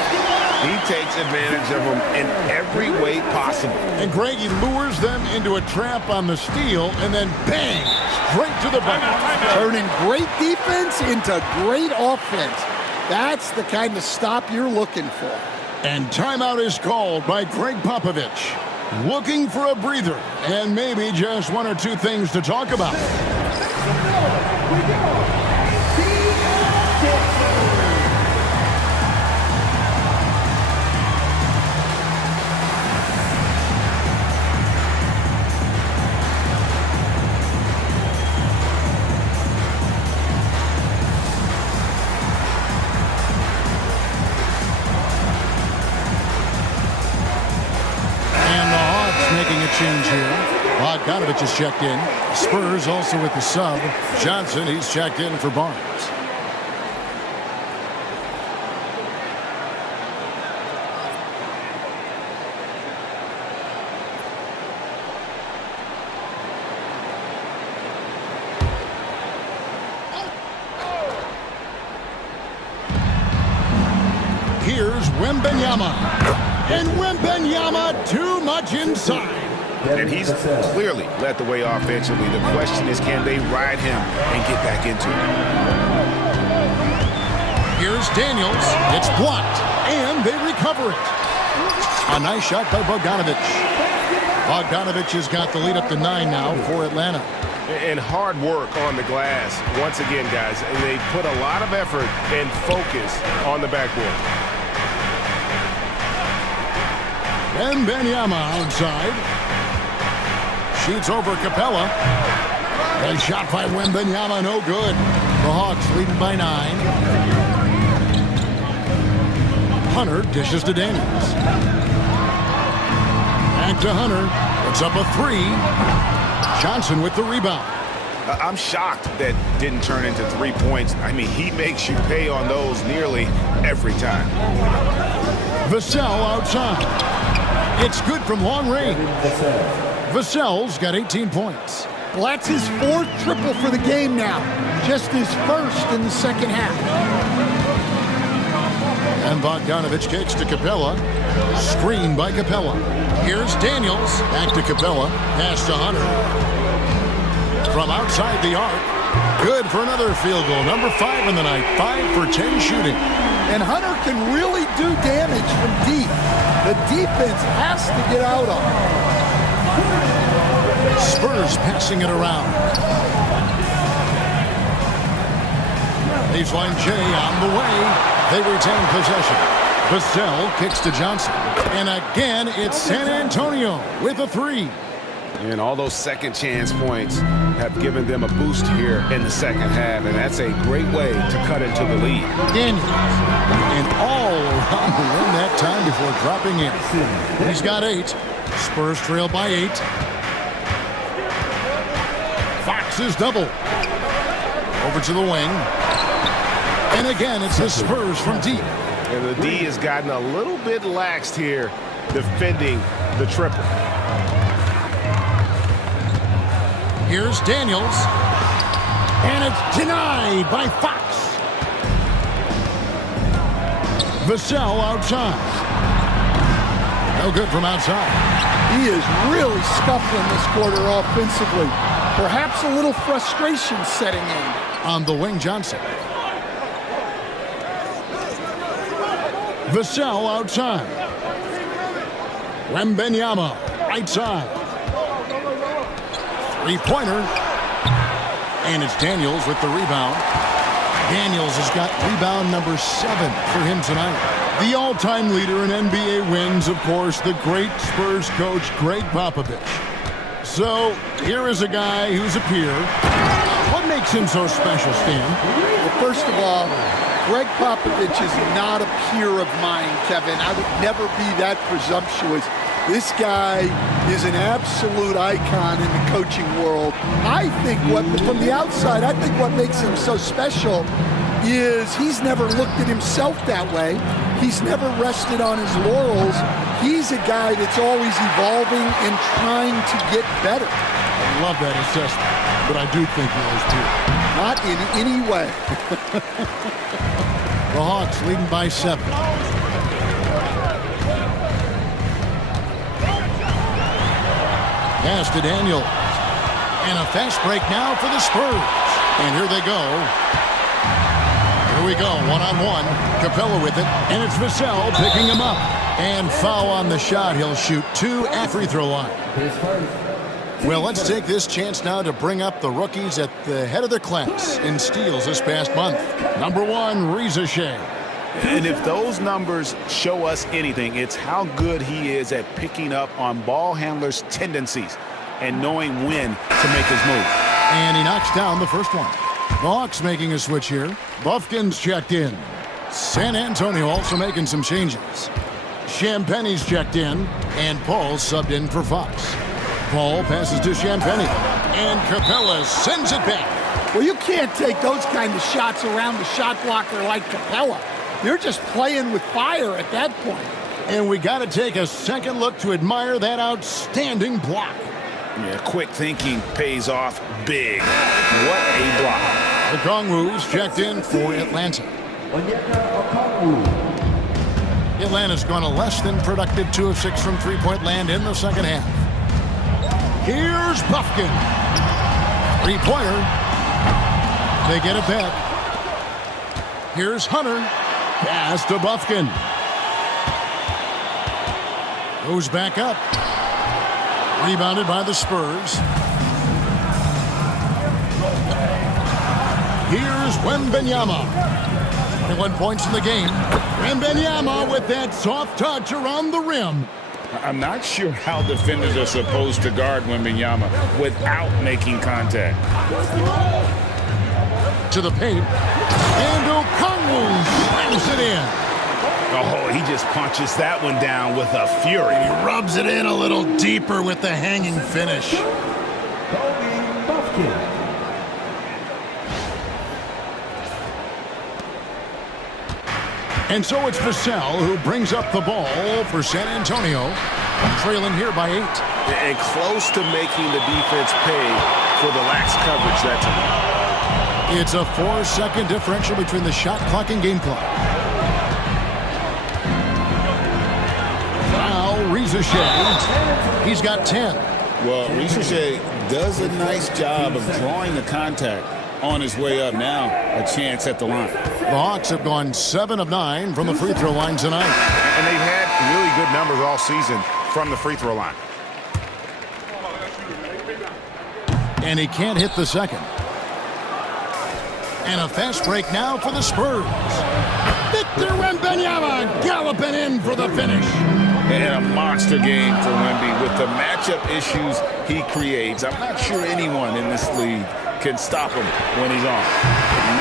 He takes advantage of them in every way possible. And Greg, he lures them into a trap on the steal, and then bang, straight to the bucket. Turning great defense into great offense. That's the kind of stop you're looking for. And timeout is called by Greg Popovich. Looking for a breather and maybe just 1 or 2 things to talk about. change here. Bogdanovich is checked in. Spurs also with the sub. Johnson, he's checked in for Barnes. Here's Wembanyama. And Wembanyama too much inside. And he's clearly led the way offensively. The question is, can they ride him and get back into it? Here's Daniels. It's blocked. And they recover it. A nice shot by Bogdanovich. Bogdanovich has got the lead up to 9 now for Atlanta. And hard work on the glass. Once again, guys, they put a lot of effort and focus on the backboard. Wembanyama outside. Shoots over Capella. And shot by Wembanyama, no good. The Hawks leading by 9. Hunter dishes to Daniels. Back to Hunter. Puts up a 3. Johnson with the rebound. I'm shocked that didn't turn into 3 points. I mean, he makes you pay on those nearly every time. Vassell outside. It's good from long range. Vassell's got 18 points. Well, that's his 4th triple for the game now. Just his 1st in the second half. And Bogdanovich kicks to Capella. Screen by Capella. Here's Daniels. Back to Capella. Pass to Hunter. From outside the arc. Good for another field goal. Number 5 in the night. 5 for 10 shooting. And Hunter can really do damage from deep. The defense has to get out on him. Spurs passing it around. Baseline J on the way. They retain possession. Vassell kicks to Johnson. And again, it's San Antonio with a 3. And all those second chance points have given them a boost here in the second half, and that's a great way to cut into the lead. Daniels. And all around the rim that time before dropping in. He's got 8. Spurs trail by 8. Fox is double. Over to the wing. And again, it's the Spurs from deep. And the D has gotten a little bit laxed here defending the triple. Here's Daniels. And it's denied by Fox. Vassell outside. No good from outside. He is really scuffling this quarter offensively. Perhaps a little frustration setting in. On the wing, Johnson. Vassell outside. Wembanyama right side. 3-pointer. And it's Daniels with the rebound. Daniels has got rebound number 7 for him tonight. The all-time leader in NBA wins, of course, the great Spurs coach, Greg Popovich. So here is a guy who's a peer. What makes him so special, Stan? Well, first of all, Greg Popovich is not a peer of mine, Kevin. I would never be that presumptuous. This guy is an absolute icon in the coaching world. I think from the outside, I think what makes him so special is he's never looked at himself that way. He's never rested on his laurels. He's a guy that's always evolving and trying to get better. I love that assessment, but I do think he is too. Not in any way. The Hawks leading by 7. Pass to Daniels. And a fast break now for the Spurs. And here they go. Here we go, one-on-one. Capella with it. And it's Vassell picking him up. And foul on the shot. He'll shoot 2 at free throw line. Well, let's take this chance now to bring up the rookies at the head of their class in steals this past month. Number 1, Reza Shea. And if those numbers show us anything, it's how good he is at picking up on ball handlers' tendencies and knowing when to make his move. And he knocks down the first one. The Hawks making a switch here. Buffkin's checked in. San Antonio also making some changes. Champagne's checked in. And Paul's subbed in for Fox. Ball passes to Champagny. And Capella sends it back. Well, you can't take those kind of shots around the shot blocker like Capella. You're just playing with fire at that point. And we got to take a second look to admire that outstanding block. Yeah, quick thinking pays off big. What a block. The Okongwu's checked in for Atlanta. Atlanta's gone a less than productive 2 of 6 from three-point land in the second half. Here's Buffkin. Three-pointer. They get it back. Here's Hunter. Pass to Buffkin. Goes back up. Rebounded by the Spurs. Here's Wembanyama. 21 points in the game. Wembanyama with that soft touch around the rim. I'm not sure how defenders are supposed to guard Wembanyama without making contact. To the paint. And Okongwu slams it in. Oh, he just punches that one down with a fury. He rubs it in a little deeper with the hanging finish. And so it's Vassell who brings up the ball for San Antonio. Trailing here by 8. And close to making the defense pay for the lax coverage that time. It's a 4-second differential between the shot clock and game clock. Now, Rizashea, he's got 10. Well, Rizashea does a nice job of drawing the contact on his way up. Now, a chance at the line. The Hawks have gone 7 of 9 from the free throw line tonight. And they've had really good numbers all season from the free throw line. And he can't hit the second. And a fast break now for the Spurs. Victor Wembanyama galloping in for the finish. And a monster game for Wemby with the matchup issues he creates. I'm not sure anyone in this league can stop him when he's on.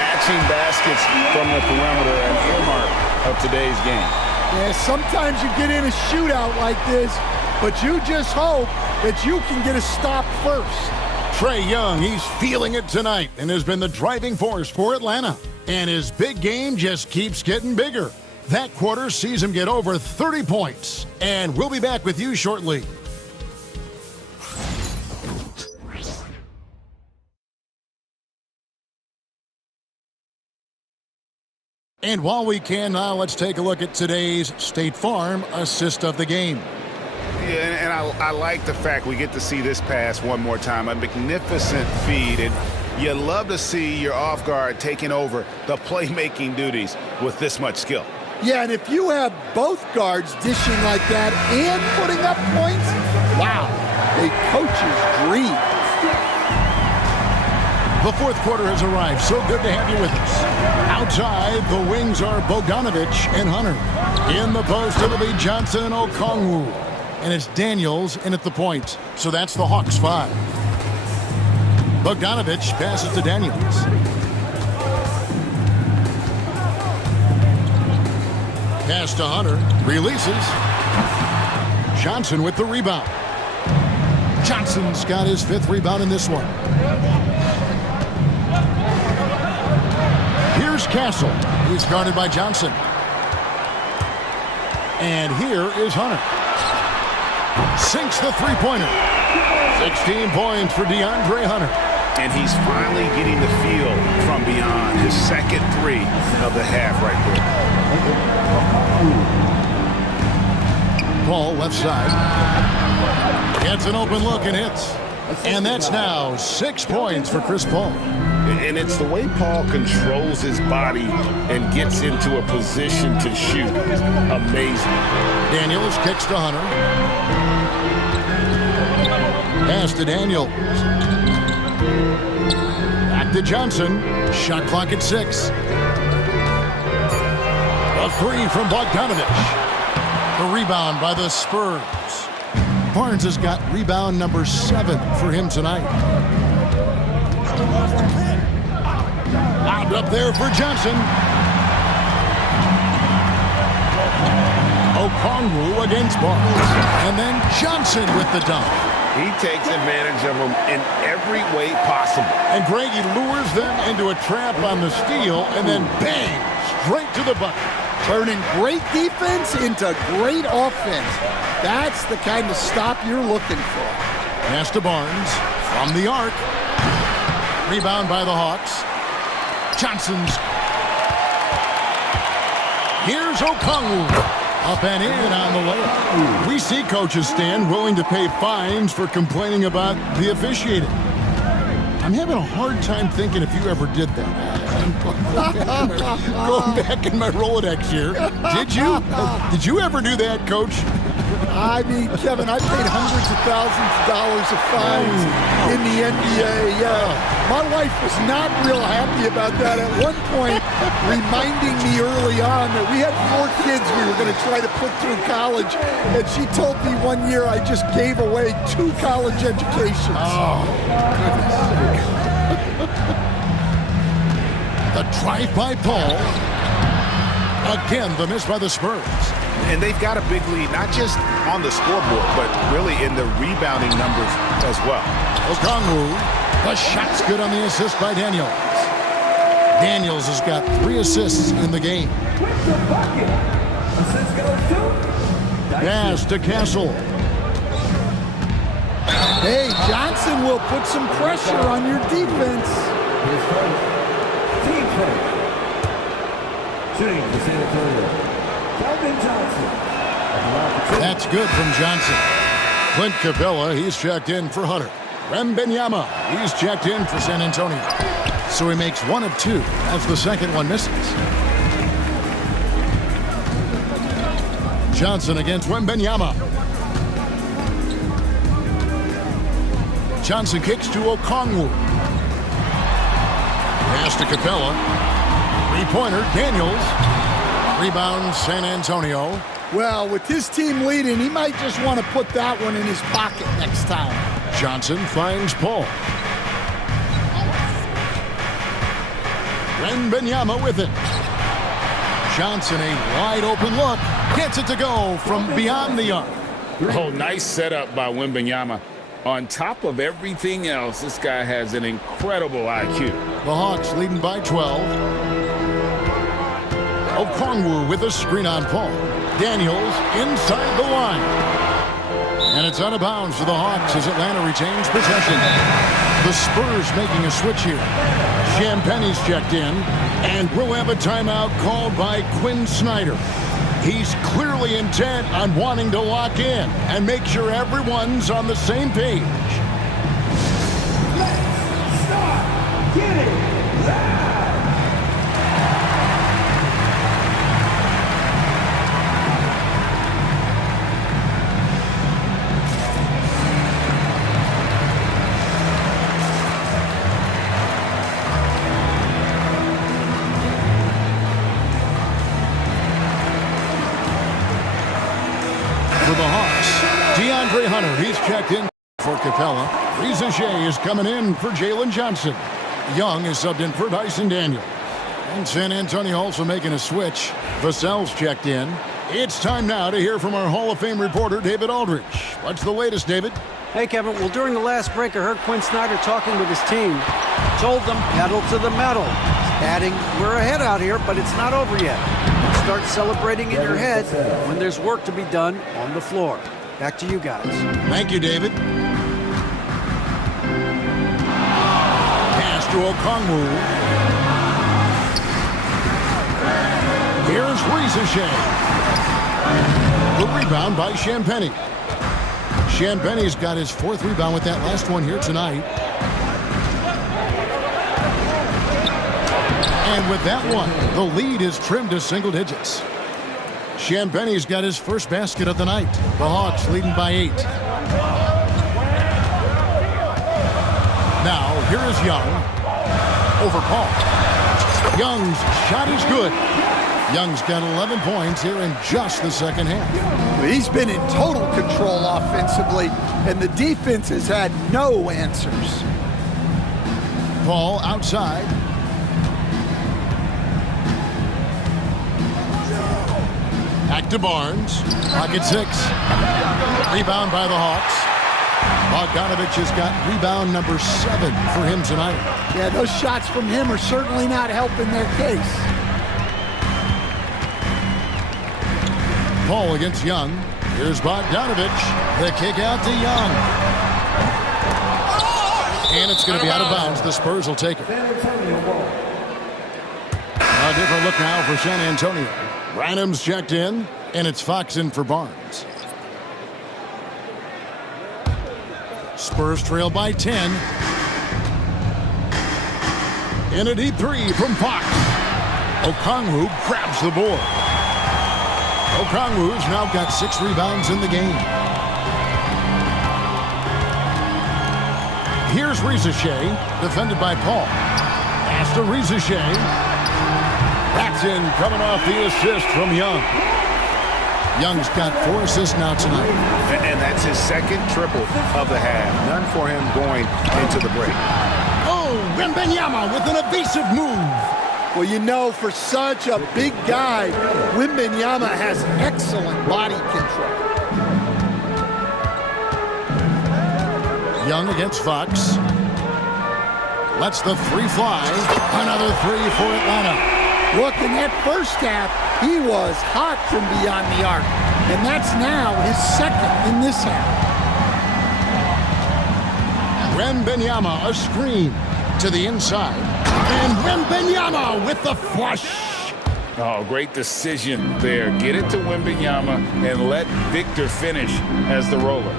Matching baskets from the perimeter, an earmark of today's game. Yeah, sometimes you get in a shootout like this, but you just hope that you can get a stop first. Trae Young, he's feeling it tonight and has been the driving force for Atlanta. And his big game just keeps getting bigger. That quarter sees him get over 30 points. And we'll be back with you shortly. And while we can now, let's take a look at today's State Farm assist of the game. Yeah, and I like the fact we get to see this pass one more time. A magnificent feed, and you love to see your off guard taking over the playmaking duties with this much skill. Yeah, and if you have both guards dishing like that and putting up points, wow, a coach's dream. The fourth quarter has arrived. So good to have you with us. Outside, the wings are Bogdanovich and Hunter. In the post, it'll be Johnson and Okongwu. And it's Daniels in at the point. So that's the Hawks 5. Bogdanovich passes to Daniels. Pass to Hunter. Releases. Johnson with the rebound. Johnson's got his 5th rebound in this one. Here's Castle. He's guarded by Johnson. And here is Hunter. Sinks the three-pointer. 16 points for DeAndre Hunter. And he's finally getting the feel from beyond his second 3 of the half right there. Paul left side. Gets an open look and hits. And that's now 6 points for Chris Paul. And it's the way Paul controls his body and gets into a position to shoot. Amazing. Daniels kicks to Hunter. Pass to Daniels. Back to Johnson. Shot clock at 6. A 3 from Bogdanovich. The rebound by the Spurs. Barnes has got rebound number 7 for him tonight. Lobbed up there for Johnson. Okongwu against Barnes. And then Johnson with the dunk. He takes advantage of them in every way possible. And Greg, he lures them into a trap on the steal, and then bang, straight to the bucket. Turning great defense into great offense. That's the kind of stop you're looking for. Pass to Barnes from the arc. Rebound by the Hawks. Johnson's. Here's Okongwu. Up and in on the layup. We see coaches stand willing to pay fines for complaining about the officiating. I'm having a hard time thinking if you ever did that. Going back in my Rolodex here. Did you? Did you ever do that, Coach? I mean, Kevin, I paid hundreds of thousands of dollars of fines in the NBA. My wife was not real happy about that at one point, reminding me early on that we had 4 kids we were going to try to put through college, and she told me one year I just gave away 2 college educations. Oh, goodness. The drive by Paul. Again, the miss by the Spurs. And they've got a big lead, not just on the scoreboard, but really in the rebounding numbers as well. Okongwu, the shot's good on the assist by Daniels. Daniels has got 3 assists in the game. Pass to Castle. Hey, Johnson will put some pressure on your defense. Team play. Shooting for San Antonio. That's good from Johnson. Clint Capella, he's checked in for Hunter. Wembanyama, he's checked in for San Antonio. So he makes 1 of 2 as the second one misses. Johnson against Wembanyama. Johnson kicks to Okongwu. Pass to Capella. 3-pointer, Daniels. Rebound, San Antonio. Well, with his team leading, he might just want to put that one in his pocket next time. Johnson finds Paul. Wembanyama with it. Johnson, a wide open look. Gets it to go from beyond the arc. Oh, nice setup by Wembanyama. On top of everything else, this guy has an incredible IQ. The Hawks leading by 12. Okongwu with a screen on Paul. Daniels inside the line. And it's out of bounds for the Hawks as Atlanta retains possession. The Spurs making a switch here. Champagne's checked in, and we'll have a timeout called by Quinn Snyder. He's clearly intent on wanting to lock in and make sure everyone's on the same page. Let's start getting loud. For the Hawks, DeAndre Hunter, he's checked in for Capella. Reza Shea is coming in for Jalen Johnson. Young is subbed in for Dyson Daniels. And San Antonio also making a switch. Vassell's checked in. It's time now to hear from our Hall of Fame reporter, David Aldridge. What's the latest, David? Hey, Kevin. Well, during the last break, I heard Quinn Snyder talking with his team. Told them pedal to the metal. Adding, we're ahead out here, but it's not over yet. Start celebrating in your head when there's work to be done on the floor. Back to you guys. Thank you, David. Pass to Okongwu. Here's Reza Shea. The rebound by Champagnie. Champagnie's got his 4th rebound with that last one here tonight. And with that one, the lead is trimmed to single digits. Champagnie's got his first basket of the night. The Hawks leading by 8. Now, here is Young over Paul. Young's shot is good. Young's got 11 points here in just the second half. He's been in total control offensively, and the defense has had no answers. Paul outside. Back to Barnes. Pocket 6. Rebound by the Hawks. Bogdanovich has got rebound number 7 for him tonight. Yeah, those shots from him are certainly not helping their case. Paul against Young. Here's Bogdanovich. The kick out to Young. And it's going to be out of bounds. The Spurs will take it. A different look now for San Antonio. Branham's checked in, and it's Fox in for Barnes. Spurs trail by 10. In a deep 3 from Fox. Okongwu grabs the board. Okongwu's now got 6 rebounds in the game. Here's Rizashea, defended by Paul. Pass to Rizashea. That's in, coming off the assist from Young. Young's got 4 assists now tonight. And that's his second triple of the half. None for him going into the break. Oh, Wembanyama with an evasive move. Well, you know, for such a big guy, Wembanyama has excellent body control. Young against Fox. Lets the 3 fly. Another 3 for Atlanta. Look, in that first half, he was hot from beyond the arc. And that's now his second in this half. Wembanyama, a screen to the inside. And Wembanyama with the flush. Oh, great decision there. Get it to Wembanyama and let Victor finish as the roller.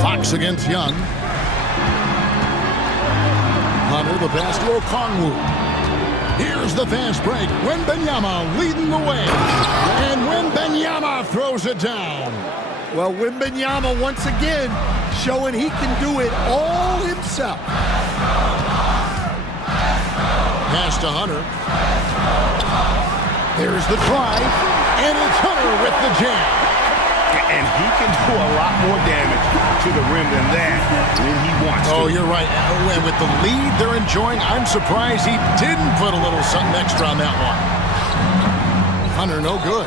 Fox against Young. Hunter, the pass to Okongwu. Here's the fast break. Wembanyama leading the way. And Wembanyama throws it down. Well, Wembanyama once again showing he can do it all himself. Pass to Hunter. There's the drive. And it's Hunter with the jam. And he can do a lot more damage to the rim than that when he wants to. Oh, you're right. And with the lead they're enjoying, I'm surprised he didn't put a little something extra on that one. Hunter, no good.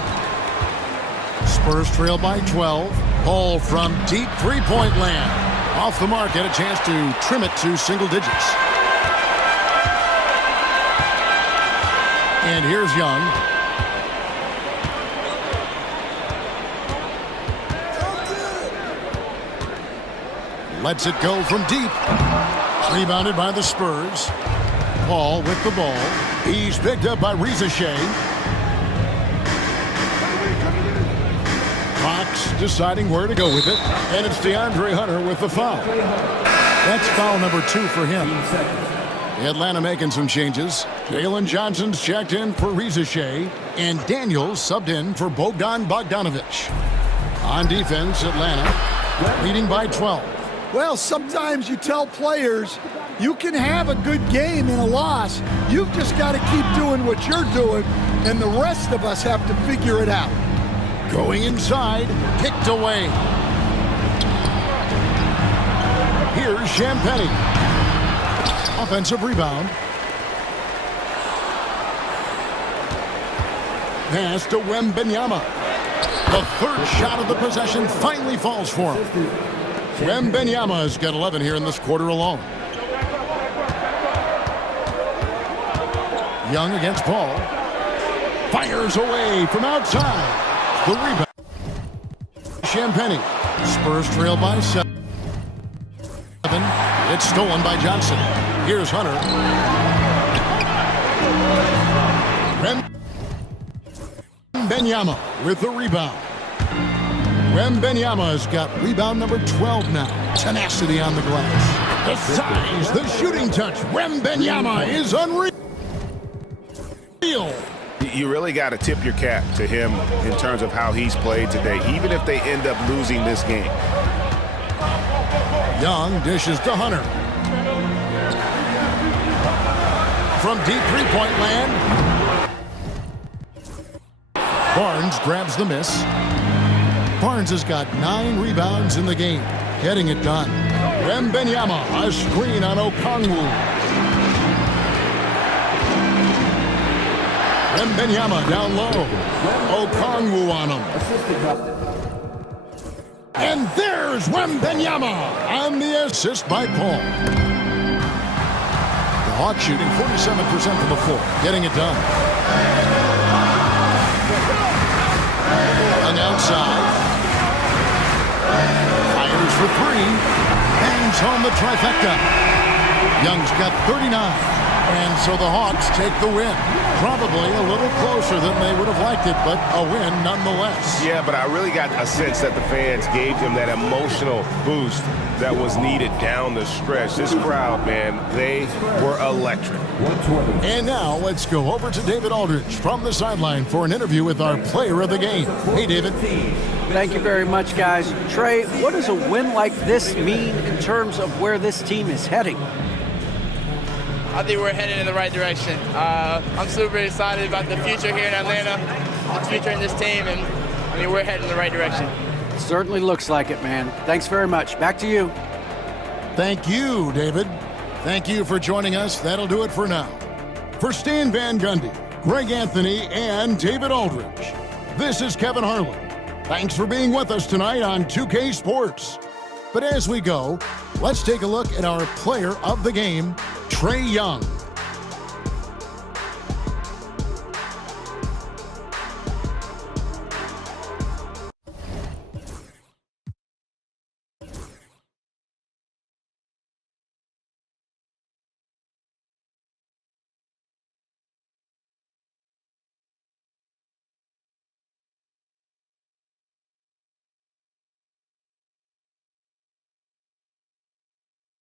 Spurs trail by 12. Paul from deep three-point land. Off the mark, had a chance to trim it to single digits. And here's Young. Lets it go from deep. Rebounded by the Spurs. Paul with the ball. He's picked up by Rizashea. Fox deciding where to go with it. And it's DeAndre Hunter with the foul. That's foul number 2 for him. Atlanta making some changes. Jalen Johnson's checked in for Rizashea. And Daniels subbed in for Bogdanovich. On defense, Atlanta leading by 12. Well, sometimes you tell players you can have a good game in a loss. You've just got to keep doing what you're doing, and the rest of us have to figure it out. Going inside, picked away. Here's Champagnie. Offensive rebound. Pass to Wembanyama. The third shot of the possession finally falls for him. Wembanyama has got 11 here in this quarter alone. Young against Paul. Fires away from outside. The rebound. Champagnie. Spurs trail by 7. It's stolen by Johnson. Here's Hunter. Wembanyama with the rebound. Wembanyama has got rebound number 12 now. Tenacity on the glass. The size, the shooting touch. Wembanyama is unreal. You really got to tip your cap to him in terms of how he's played today, even if they end up losing this game. Young dishes to Hunter. From deep three-point land. Barnes grabs the miss. Barnes has got 9 rebounds in the game, getting it done. Wembanyama, a screen on Okongwu. Wembanyama down low. Okongwu on him. And there's Wembanyama on the assist by Paul. The Hawks shooting 47% from the floor, getting it done. On the outside. Fires for three. Hangs home the trifecta. Young's got 39. And so the Hawks take the win. Probably a little closer than they would have liked it, but a win nonetheless. Yeah, but I really got a sense that the fans gave them that emotional boost that was needed down the stretch. This crowd, man, they were electric. And now let's go over to David Aldridge from the sideline for an interview with our player of the game. Hey, David. Thank you very much, guys. Trey, what does a win like this mean in terms of where this team is heading? I think we're headed in the right direction. I'm super excited about the future here in Atlanta, the future in this team, and I mean, we're heading in the right direction. Certainly looks like it, man. Thanks very much. Back to you. Thank you, David. Thank you for joining us. That'll do it for now. For Stan Van Gundy, Greg Anthony, and David Aldridge, this is Kevin Harlan. Thanks for being with us tonight on 2K Sports. But as we go, let's take a look at our player of the game, Trae Young.